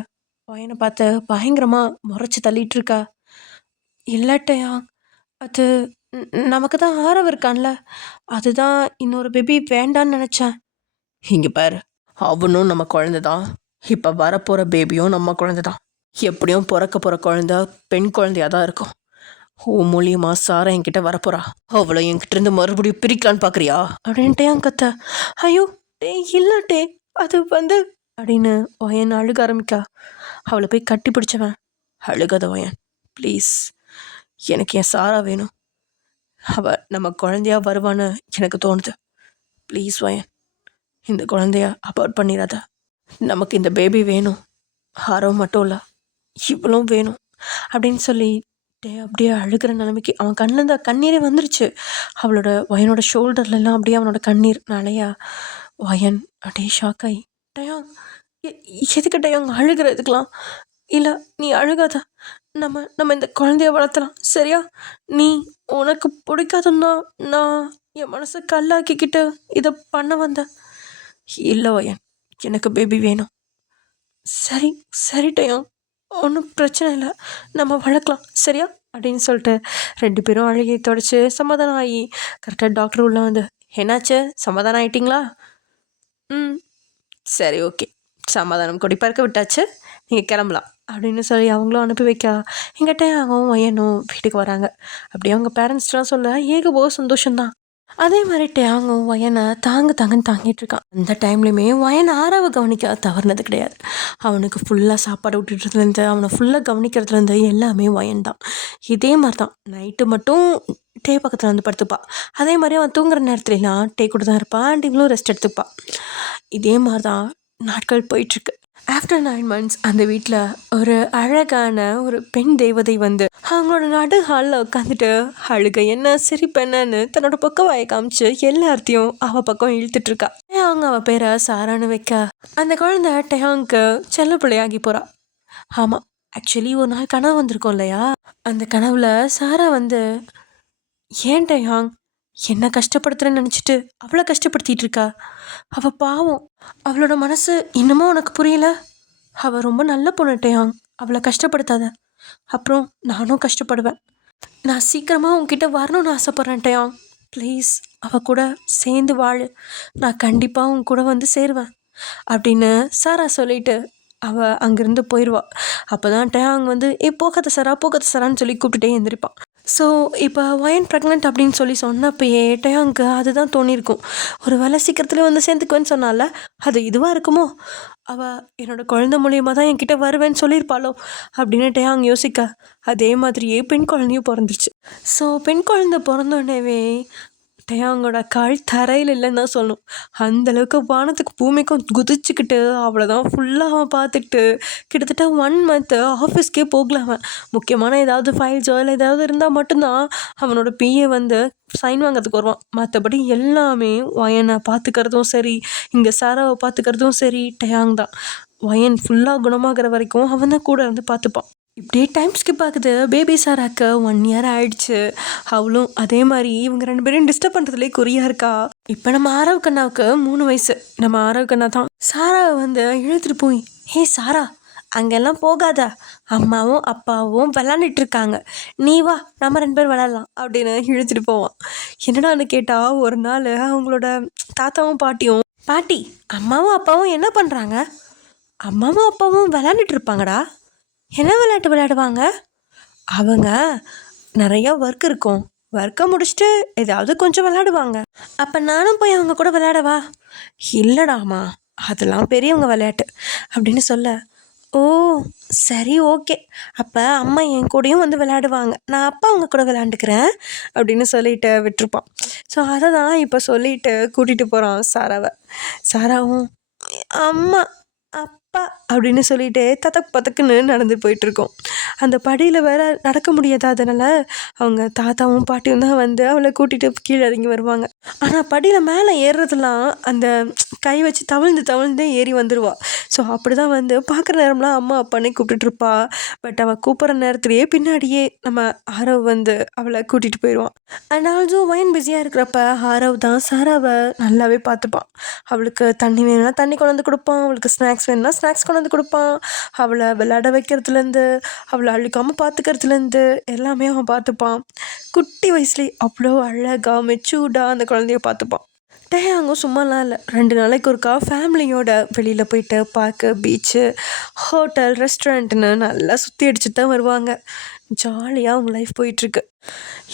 பையனை பார்த்து பயங்கரமாக முறைச்சி தள்ளிட்டு இருக்கா. இல்லை டேங், அது நமக்கு தான் ஆரவ் இருக்கான்ல, அதுதான் இன்னொரு பேபி வேண்டான்னு நினச்சேன். இங்கே பாரு, அவனும் நம்ம குழந்தை தான், இப்போ வரப்போகிற பேபியும் நம்ம குழந்தை தான், எப்படியும் பிறக்க போகிற குழந்தை பெண் குழந்தையாக தான் இருக்கும். ஓ மூலியமா சாரா என்கிட்ட வரப்போறா, அவளை என்கிட்ட இருந்து மறுபடியும் பிரிக்கலான்னு பார்க்குறியா அப்படின்ட்டே கத்த. ஐயோ டே இல்லை டே, அது வந்து அப்படின்னு ஒயன் அழுக ஆரம்பிக்கா. அவளை போய் கட்டி பிடிச்சவன், அழுகாத ஒயன் ப்ளீஸ், எனக்கு என் சாரா வேணும், அவள் நம்ம குழந்தையா வருவான்னு எனக்கு தோணுது, ப்ளீஸ் வயன், இந்த குழந்தைய அபார்ட் பண்ணிடாத, நமக்கு இந்த பேபி வேணும், ஆரவ் மட்டும் இல்லை இவளும் வேணும் அப்படின்னு சொல்லி அப்படியே அழுகிற நிலைமைக்கு அவன் கண்ணில் கண்ணீரே வந்துருச்சு. அவளோட வயனோட ஷோல்டர்லாம் அப்படியே அவனோட கண்ணீர் நிறையா. வயன் அப்படியே ஷாக் ஆகி, டயாங் எதுக்கு டயாங் அழுகிறதுக்கெலாம், இல்லை நீ அழுகாத, நம்ம இந்த குழந்தைய வளர்த்தலாம் சரியா, நீ உனக்கு பிடிக்காதுன்னா நான் என் மனசை கல்லாக்கிக்கிட்டு இதை பண்ண வந்தேன். இல்லை வயன், எனக்கு பேபி வேணும். சரி சரி டயாங், ஒன்றும் பிரச்சனை இல்லை, நம்ம வளர்க்கலாம் சரியா அப்படின்னு சொல்லிட்டு 2 பேரும் அழுகை தொடச்சி சமாதானம் ஆகி கரெக்டாக டாக்டர் உள்ளே வந்து, என்னாச்சு சமாதானம் ஆகிட்டிங்களா? சரி ஓகே, சமாதானம் கொடி பறக்க விட்டாச்சு, நீங்கள் கிளம்பலாம் அப்படின்னு சொல்லி அவங்களும் அனுப்பி வைக்க எங்கிட்ட அவங்க வயனும் வீட்டுக்கு வராங்க. அப்படியே அவங்க பேரண்ட்ஸ்லாம் சொல்ல ஏகபோக சந்தோஷம்தான். அதே மாதிரி டேங்கும் வயனை தாங்கன்னு தாங்கிட்டு இருக்கான். அந்த டைம்லையுமே வயனை ஆறாவை கவனிக்க தவறுனது கிடையாது. அவனுக்கு ஃபுல்லாக சாப்பாடு விட்டுட்டுலேருந்து அவனை ஃபுல்லாக கவனிக்கிறதுலேருந்து எல்லாமே வயன் தான். இதே மாதிரி தான் நைட்டு மட்டும் டே பக்கத்தில் வந்து படுத்துப்பா. அதே மாதிரி அவன் தூங்குற நேரத்துலலாம் டே கூட தான் இருப்பான், அண்ட் இவங்களும் ரெஸ்ட் எடுத்துப்பா. இதே மாதிரி தான் நாட்கள் போயிட்டுருக்கு. ஆஃப்டர் 9 months அந்த வீட்டில் ஒரு அழகான ஒரு பெண் தேவதை வந்து அவங்களோட நடு ஹாலில் உட்காந்துட்டு அழுக என்ன சிரிப்பென்னு தன்னோட பக்கம் வாயை காமிச்சு எல்லாத்தையும் அவள் பக்கம் இழுத்துட்ருக்கா. அவங்க அவள் பேரை சாரான்னு வைக்க அந்த குழந்தை டேங்க்கு செல்ல பிள்ளையாகி போகிறா. ஆமாம், ஆக்சுவலி ஒரு நாள் கனவு வந்திருக்கோம் இல்லையா, அந்த கனவுல சாரா வந்து, ஏன் டேயாங் என்ன கஷ்டப்படுத்துறேன்னு நினச்சிட்டு அவளை கஷ்டப்படுத்திட்டு இருக்கா, அவள் பாவம், அவளோட மனசு இன்னமும் உனக்கு புரியல, அவள் ரொம்ப நல்ல பொண்ணு டேயாங், அவளை கஷ்டப்படுத்தாத, அப்புறம் நானும் கஷ்டப்படுவேன், நான் சீக்கிரமாக உன்கிட்ட வரணும்னு ஆசைப்பட்றேன் டேயாங், ப்ளீஸ் அவள் கூட சேர்ந்து வாழு, நான் கண்டிப்பாக உன் கூட வந்து சேருவேன் அப்படின்னு சாரா சொல்லிட்டு அவள் அங்கேருந்து போயிடுவா. அப்போ தான் டேயாங் வந்து போகாத சரான்னு சொல்லி கூப்பிட்டுட்டே எழுந்திரிப்பான். ஸோ இப்போ வயன் ப்ரெக்னென்ட் அப்படின்னு சொல்லி சொன்னப்பயே டேயாங்க்கு அதுதான் தோணியிருக்கும், ஒரு வேலை சீக்கிரத்துலேயே வந்து சேர்ந்துக்குவேன்னு சொன்னால அது இதுவாக இருக்குமோ, அவள் என்னோடய குழந்தை மூலியமாக தான் என்கிட்ட வருவேன்னு சொல்லியிருப்பாளோ அப்படின்னு டேயாங் யோசிக்க, அதே மாதிரியே பெண் குழந்தையும் பிறந்துருச்சு. ஸோ பெண் குழந்தை பிறந்தோடனேவே டேயாங்கோட கால் தரையில் இல்லைன்னு தான் சொல்லணும். அந்தளவுக்கு வானத்துக்கு பூமிக்கும் குதிச்சுக்கிட்டு அவ்வளோதான் ஃபுல்லாக அவன் பார்த்துக்கிட்டு கிட்டத்தட்ட 1 month ஆஃபீஸ்க்கே போகல. அவன் முக்கியமான ஏதாவது ஃபைல்ஸோ இல்லை ஏதாவது இருந்தால் மட்டும்தான் அவனோட பிஏ வந்து சைன் வாங்கிறதுக்கு வருவான். மற்றபடி எல்லாமே வயனை பார்த்துக்கிறதும் சரி, இங்கே சாராவை பார்த்துக்கிறதும் சரி டேயாங் தான். வயன் ஃபுல்லாக குணமாகிற வரைக்கும் அவன் தான் கூட இருந்து பார்த்துப்பான். இப்படியே டைம் ஸ்கிப் ஆகுது. பேபி சாராக்கு 1 year ஆயிடுச்சு. அவளும் அதே மாதிரி இவங்க 2 பேரும் டிஸ்டர்ப் பண்ணுறதுலேயே குறியா இருக்கா. இப்போ நம்ம ஆரவ் கண்ணாவுக்கு 3 வயசு. நம்ம ஆரவ் கண்ணா தான் சாராவை வந்து இழுத்துட்டு போய், ஹே சாரா அங்கெல்லாம் போகாத, அம்மாவும் அப்பாவும் விளாண்டுட்டு இருக்காங்க, நீ வா நம்ம 2 பேர் விளாட்லாம் அப்படின்னு இழுத்துட்டு போவான். என்னடான்னு கேட்டால் ஒரு நாள் அவங்களோட தாத்தாவும் பாட்டியும், பாட்டி அம்மாவும் அப்பாவும் என்ன பண்ணுறாங்க, அம்மாவும் அப்பாவும் விளாண்டுட்டு இருப்பாங்கடா, என்ன விளையாட்டு விளையாடுவாங்க, அவங்க நிறையா ஒர்க் இருக்கும், ஒர்க்கை முடிச்சுட்டு ஏதாவது கொஞ்சம் விளையாடுவாங்க, அப்போ நானும் போய் அவங்க கூட விளையாடவா, இல்லைடாமா அதெல்லாம் பெரியவங்க விளையாட்டு அப்படின்னு சொல்ல, ஓ! சரி, ஓகே. அப்ப அம்மா என் கூடயும் வந்து விளையாடுவாங்க. நான் அப்பா அவங்க கூட விளையாண்டுக்கிறேன் அப்படின்னு சொல்லிட்டு விட்டுருப்பான். ஸோ அத தான் இப்ப சொல்லிட்டு கூட்டிட்டு போறான் சாராவ. சாராவும் அம்மா, அப்பா அப்படின்னு சொல்லிட்டு ததக் பதக்குன்னு நடந்து போயிட்டுருக்கோம். அந்த படியில வேற நடக்க முடியாததுனால அவங்க தாத்தாவும் பாட்டியும் தான் வந்து அவளை கூட்டிட்டு கீழே இறங்கி வருவாங்க. ஆனா படியில மேலே ஏறுறதெல்லாம் அந்த கை வச்சு தவழ்ந்து தவழ்ந்தே ஏறி வந்துருவா. ஸோ அப்படிதான் வந்து பார்க்குற நேரம்லாம் அம்மா அப்பானே கூப்பிட்டுட்ருப்பா. பட் அவள் கூப்பிட்ற நேரத்துலேயே பின்னாடியே நம்ம ஆரவ் வந்து அவளை கூட்டிகிட்டு போயிடுவான். அண்ட் ஆல்சோ வயன் பிஸியாக இருக்கிறப்ப ஆரவ் தான் சாராவை நல்லாவே பார்த்துப்பான். அவளுக்கு தண்ணி வேணும்னா தண்ணி கொண்டு வந்து கொடுப்பான், அவளுக்கு ஸ்நாக்ஸ் வேணும்னா ஸ்நாக்ஸ் கொண்டு வந்து கொடுப்பான், அவளை விளையாட வைக்கிறதுலேருந்து அவளை அழுக்காமல் பார்த்துக்கிறதுலேருந்து எல்லாமே அவன் பார்த்துப்பான். குட்டி வயசுலேயே அவ்வளோ அழகாக மெச்சூர்டாக அந்த குழந்தைய பார்த்துப்பான். டேயாங்கும் சும்மாலாம் இல்லை, 2 நாளைக்கு ஒருக்கா ஃபேமிலியோட வெளியில் போயிட்டு பார்க்கு, பீச்சு, ஹோட்டல், ரெஸ்டாரண்ட்டுன்னு நல்லா சுற்றி அடிச்சுட்டு தான் வருவாங்க. ஜாலியாக அவங்க லைஃப் போயிட்டுருக்கு.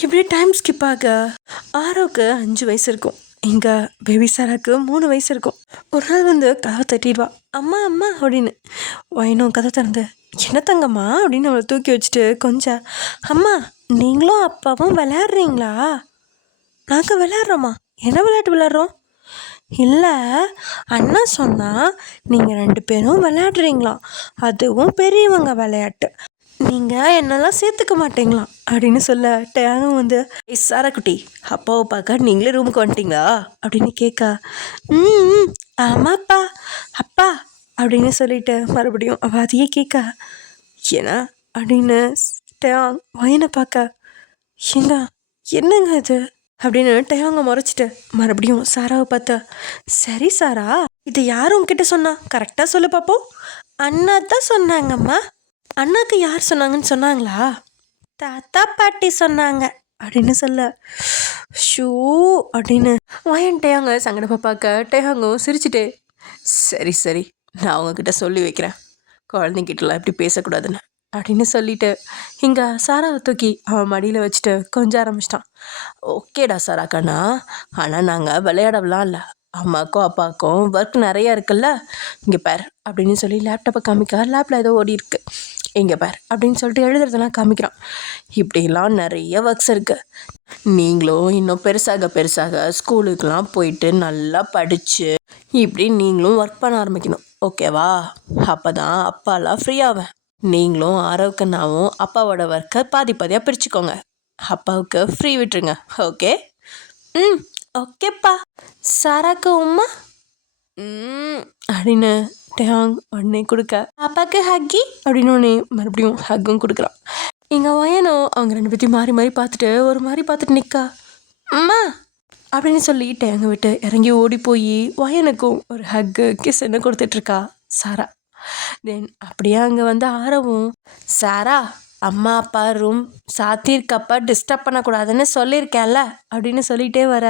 இப்படியே டைம் ஸ்கிப் ஆக ஆரோவுக்கு 5 வயசு இருக்கும். இங்கே பேபி சாராக்கு 3 வயசு இருக்கும். ஒரு நாள் வந்து கதவை தட்டிடுவா, அம்மா அம்மா அப்படின்னு. வைனும் கதை திறந்து, என்ன தங்கம்மா அப்படின்னு அவளை தூக்கி வச்சுட்டு கொஞ்சம், அம்மா நீங்களும் அப்பாவும் விளையாடுறீங்களா? நாங்கள் விளையாடுறோம்மா. என்ன விளையாட்டு விளையாடுறோம்? இல்லை, அண்ணா சொன்னால் நீங்கள் 2 பேரும் விளையாடுறீங்களாம், அதுவும் பெரியவங்க விளையாட்டு, நீங்கள் என்னெல்லாம் சேர்த்துக்க மாட்டீங்களாம் அப்படின்னு சொல்ல டேங்கும் வந்து, சாராக்குட்டி அப்பாவை பார்க்க நீங்களே ரூமுக்கு வந்துட்டீங்களா அப்படின்னு கேட்க, ம் ஆமாப்பா அப்பா அப்படின்னு சொல்லிட்டு மறுபடியும் அவள் அதையே கேட்க, ஏன்னா அப்படின்னு டேங் வயனை பார்க்க, ஏங்க என்னங்க இது அப்படின்னு டேங்க முறைச்சிட்டு மறுபடியும் சாராவை பார்த்தா, சரி சாரா, இது யார் உங்ககிட்ட சொன்னா கரெக்டாக சொல்லு பார்ப்போம். அண்ணா தான் சொன்னாங்கம்மா. அண்ணாக்கு யார் சொன்னாங்கன்னு சொன்னாங்களா? தாத்தா பாட்டி சொன்னாங்க அப்படின்னு சொல்ல, ஷூ அப்படின்னு வயன் டேயாங்க சங்கடப்பா பார்க்க டேயாங்கும் சிரிச்சுட்டே, சரி சரி நான் அவங்கக்கிட்ட சொல்லி வைக்கிறேன், குழந்தைங்கிட்டலாம் எப்படி பேசக்கூடாதுன்னு அப்படின்னு சொல்லிட்டு இங்கே சாராவை தூக்கி அவன் மடியில் வச்சுட்டு கொஞ்சம் ஆரம்பிச்சிட்டான். ஓகேடா சாரா கண்ணா, ஆனால் நாங்கள் விளையாடலாம் இல்லை, அம்மாக்கும் அப்பாவுக்கும் ஒர்க் நிறையா இருக்குல்ல, இங்கே பார் அப்படின்னு சொல்லி லேப்டாப்பை காமிக்க, லேப்பில் ஏதோ ஓடி இருக்கு, இங்கே பார் அப்படின்னு சொல்லிட்டு எழுதுறதெல்லாம் காமிக்கிறான். இப்படிலாம் நிறைய ஒர்க்ஸ் இருக்குது, நீங்களும் இன்னும் பெருசாக பெருசாக ஸ்கூலுக்கெலாம் போயிட்டு நல்லா படித்து இப்படி நீங்களும் ஒர்க் பண்ண ஆரம்பிக்கணும், ஓகேவா? அப்போ தான் அப்பாலாம் ஃப்ரீ ஆவேன். நீங்களும் ஆரோக்கியனாவும் அப்பாவோட ஒர்க்கை பாதி பாதியாக பிரிச்சுக்கோங்க, அப்பாவுக்கு ஃப்ரீ விட்டுருங்க, ஓகே? ம் ஓகேப்பா. சாராக்கு உம்மா அப்படின்னு டேங் உடனே கொடுக்க, அப்பாவுக்கு ஹக்கி அப்படின்னு உடனே மறுபடியும் ஹக்கும் கொடுக்குறான். இங்கே வயனும் அவங்க 2 பேத்தையும் மாறி மாறி பார்த்துட்டு ஒரு மாதிரி பார்த்துட்டு நிற்கா. அம்மா அப்படின்னு சொல்லி டேங்க விட்டு இறங்கி ஓடி போய் வயனுக்கும் ஒரு ஹக்கு கிஸ் என்ன கொடுத்துட்ருக்கா சாரா. தென் அப்படியே அங்கே வந்து ஆரவும், சாரா அம்மா அப்பா ரூம் சாத்தியிருக்கப்பா டிஸ்டர்ப் பண்ணக்கூடாதுன்னு சொல்லியிருக்கேன்ல அப்படின்னு சொல்லிகிட்டே வர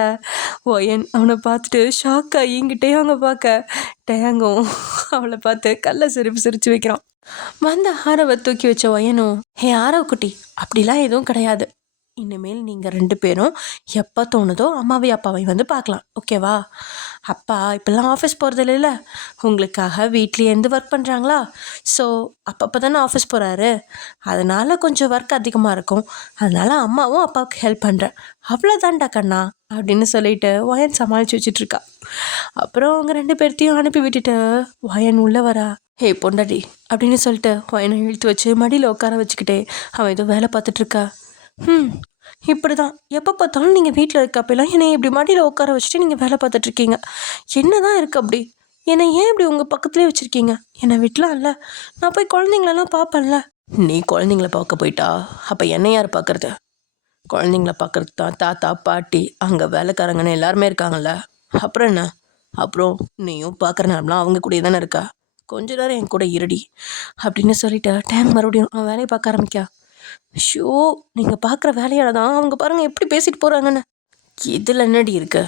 ஒயன் அவனை பார்த்துட்டு ஷாக் ஆகிங்கிட்டே அவங்க பார்க்க டேங்கும் அவளை பார்த்து கல்லை சிரிச்சு வைக்கிறான். வந்த ஆரவை தூக்கி வச்ச ஒயனும், ஹே ஆரவ் குட்டி அப்படிலாம் எதுவும் கிடையாது, இனிமேல் நீங்கள் 2 பேரும் எப்போ தோணுதோ அம்மாவை அப்பாவை வந்து பார்க்கலாம், ஓகேவா? அப்பா இப்போல்லாம் ஆஃபீஸ் போகிறது இல்லைல்ல, உங்களுக்காக வீட்லேருந்து ஒர்க் பண்ணுறாங்களா, ஸோ அப்பப்போ தானே ஆஃபீஸ் போகிறாரு, அதனால் கொஞ்சம் ஒர்க் அதிகமாக இருக்கும், அதனால் அம்மாவும் அப்பாவுக்கு ஹெல்ப் பண்ணுறேன், அவ்வளோதான்டா கண்ணா அப்படின்னு சொல்லிட்டு வயன் சமாளித்து வச்சிட்ருக்கா. அப்புறம் அவங்க 2 பேர்த்தையும் அனுப்பி விட்டுட்டு வயன் உள்ளே வரா. ஹே பொண்டாடி அப்படின்னு சொல்லிட்டு வயனை இழுத்து வச்சு மடியில் உட்கார வச்சுக்கிட்டே அவன் ஏதோ வேலை பார்த்துட்ருக்கா. இப்படி தான் எப்போ பார்த்தாலும் நீங்கள் வீட்டில் இருக்கப்பெல்லாம் என்னை இப்படி மடியில் உட்கார வச்சுட்டு நீங்கள் வேலை பார்த்துட்ருக்கீங்க, என்ன தான் இருக்குது அப்படி, என்னை ஏன் இப்படி உங்கள் பக்கத்துலேயே வச்சுருக்கீங்க, என்னை விட்டலாம் இல்லை, நான் போய் குழந்தைங்களெல்லாம் பார்ப்பேன்ல. நீ குழந்தைங்கள பார்க்க போயிட்டா அப்போ என்னை யார் பார்க்குறது, குழந்தைங்கள பார்க்குறது தான் தாத்தா பாட்டி அங்கே வேலைக்காரங்கன்னு எல்லாருமே இருக்காங்கல்ல, அப்புறம் என்ன, அப்புறம் நீயும் பார்க்குற நேரம்லாம் அவங்க கூட தானே இருக்கா, கொஞ்ச நேரம் என் கூட இருடி அப்படின்னு சொல்லிட்டு டேங் மறுபடியும் அவன் வேலையை பார்க்க ஆரம்பிக்கா. ஷோ நீங்கள் பார்க்குற வேலையால் தான் அவங்க பாருங்கள் எப்படி பேசிட்டு போகிறாங்கன்னு, இதில் என்னடி இருக்கு,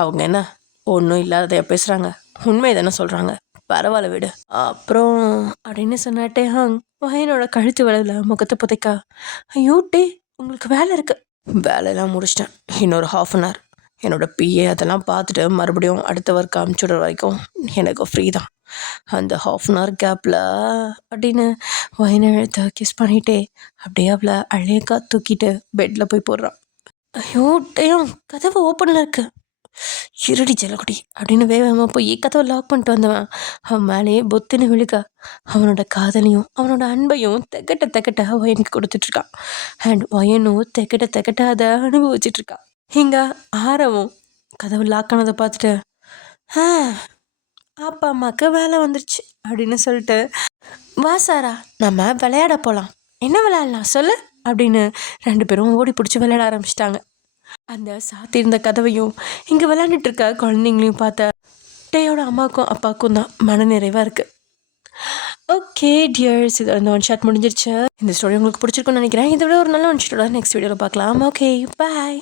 அவங்க என்ன ஒன்றும் இல்லாததையா பேசுகிறாங்க, உண்மையை தானே சொல்கிறாங்க, பரவாயில்ல விடு அப்புறம் அப்படின்னு சொன்னாட்டே ஹங் வயனோட கழுத்து வேலையில் முகத்தை புதைக்கா. ஐயோ டே உங்களுக்கு வேலை இருக்குது, வேலையெல்லாம் முடிச்சிட்டேன், இன்னொரு 1/2 hour என்னோட பிஏ அதெல்லாம் பார்த்துட்டு மறுபடியும் அடுத்த ஒர்க் அமுச்சுடுற வரைக்கும் எனக்கு ஃப்ரீ தான். அந்த ஹாஃப் அன் ஹவர் கேப்பில் அப்படின்னு வயனத்தை கிஸ் பண்ணிகிட்டே அப்படியே அவளை அழகா தூக்கிட்டு பெட்டில் போய் போடுறான். ஐயோ டேயும் கதவு ஓப்பனில் இருக்கு, இருடி ஜெல்லக்குடி அப்படின்னு வேகமாக போய் கதவை லாக் பண்ணிட்டு வந்தவன் அவன் மேலேயே பொத்துன்னு விழுக்க அவனோட காதலையும் அவனோட அன்பையும் தெக்கட்ட வயனுக்கு கொடுத்துட்ருக்கான். அண்ட் வயனும் தெக்கட்ட அதை அனுபவிச்சிட்ருக்கான். இங்கே ஆரவும் கதவு லாக் ஆனதை பார்த்துட்டு அப்பா அம்மாவுக்கு வேலை வந்துருச்சு அப்படின்னு சொல்லிட்டு, வா சாரா நம்ம விளையாட போகலாம், என்ன விளையாடலாம் சொல்லு அப்படின்னு 2 பேரும் ஓடி பிடிச்சி விளையாட ஆரம்பிச்சிட்டாங்க. அந்த சாத்தியிருந்த கதவையும் இங்கே விளையாண்டுட்டு இருக்க குழந்தைங்களையும் பார்த்த டேயோட அம்மாவுக்கும் அப்பாவுக்கும் தான் மன நிறைவாக இருக்குது. ஓகே டியர்ஸ், இது வந்து ஒன் ஷாட் முடிஞ்சிருச்சு. இந்த ஸ்டோரி உங்களுக்கு பிடிச்சிருக்குன்னு நினைக்கிறேன். இதை விட ஒரு நல்ல ஒன் ஷாட்டோட நெக்ஸ்ட் வீடியோவில் பார்க்கலாம். Okay bye.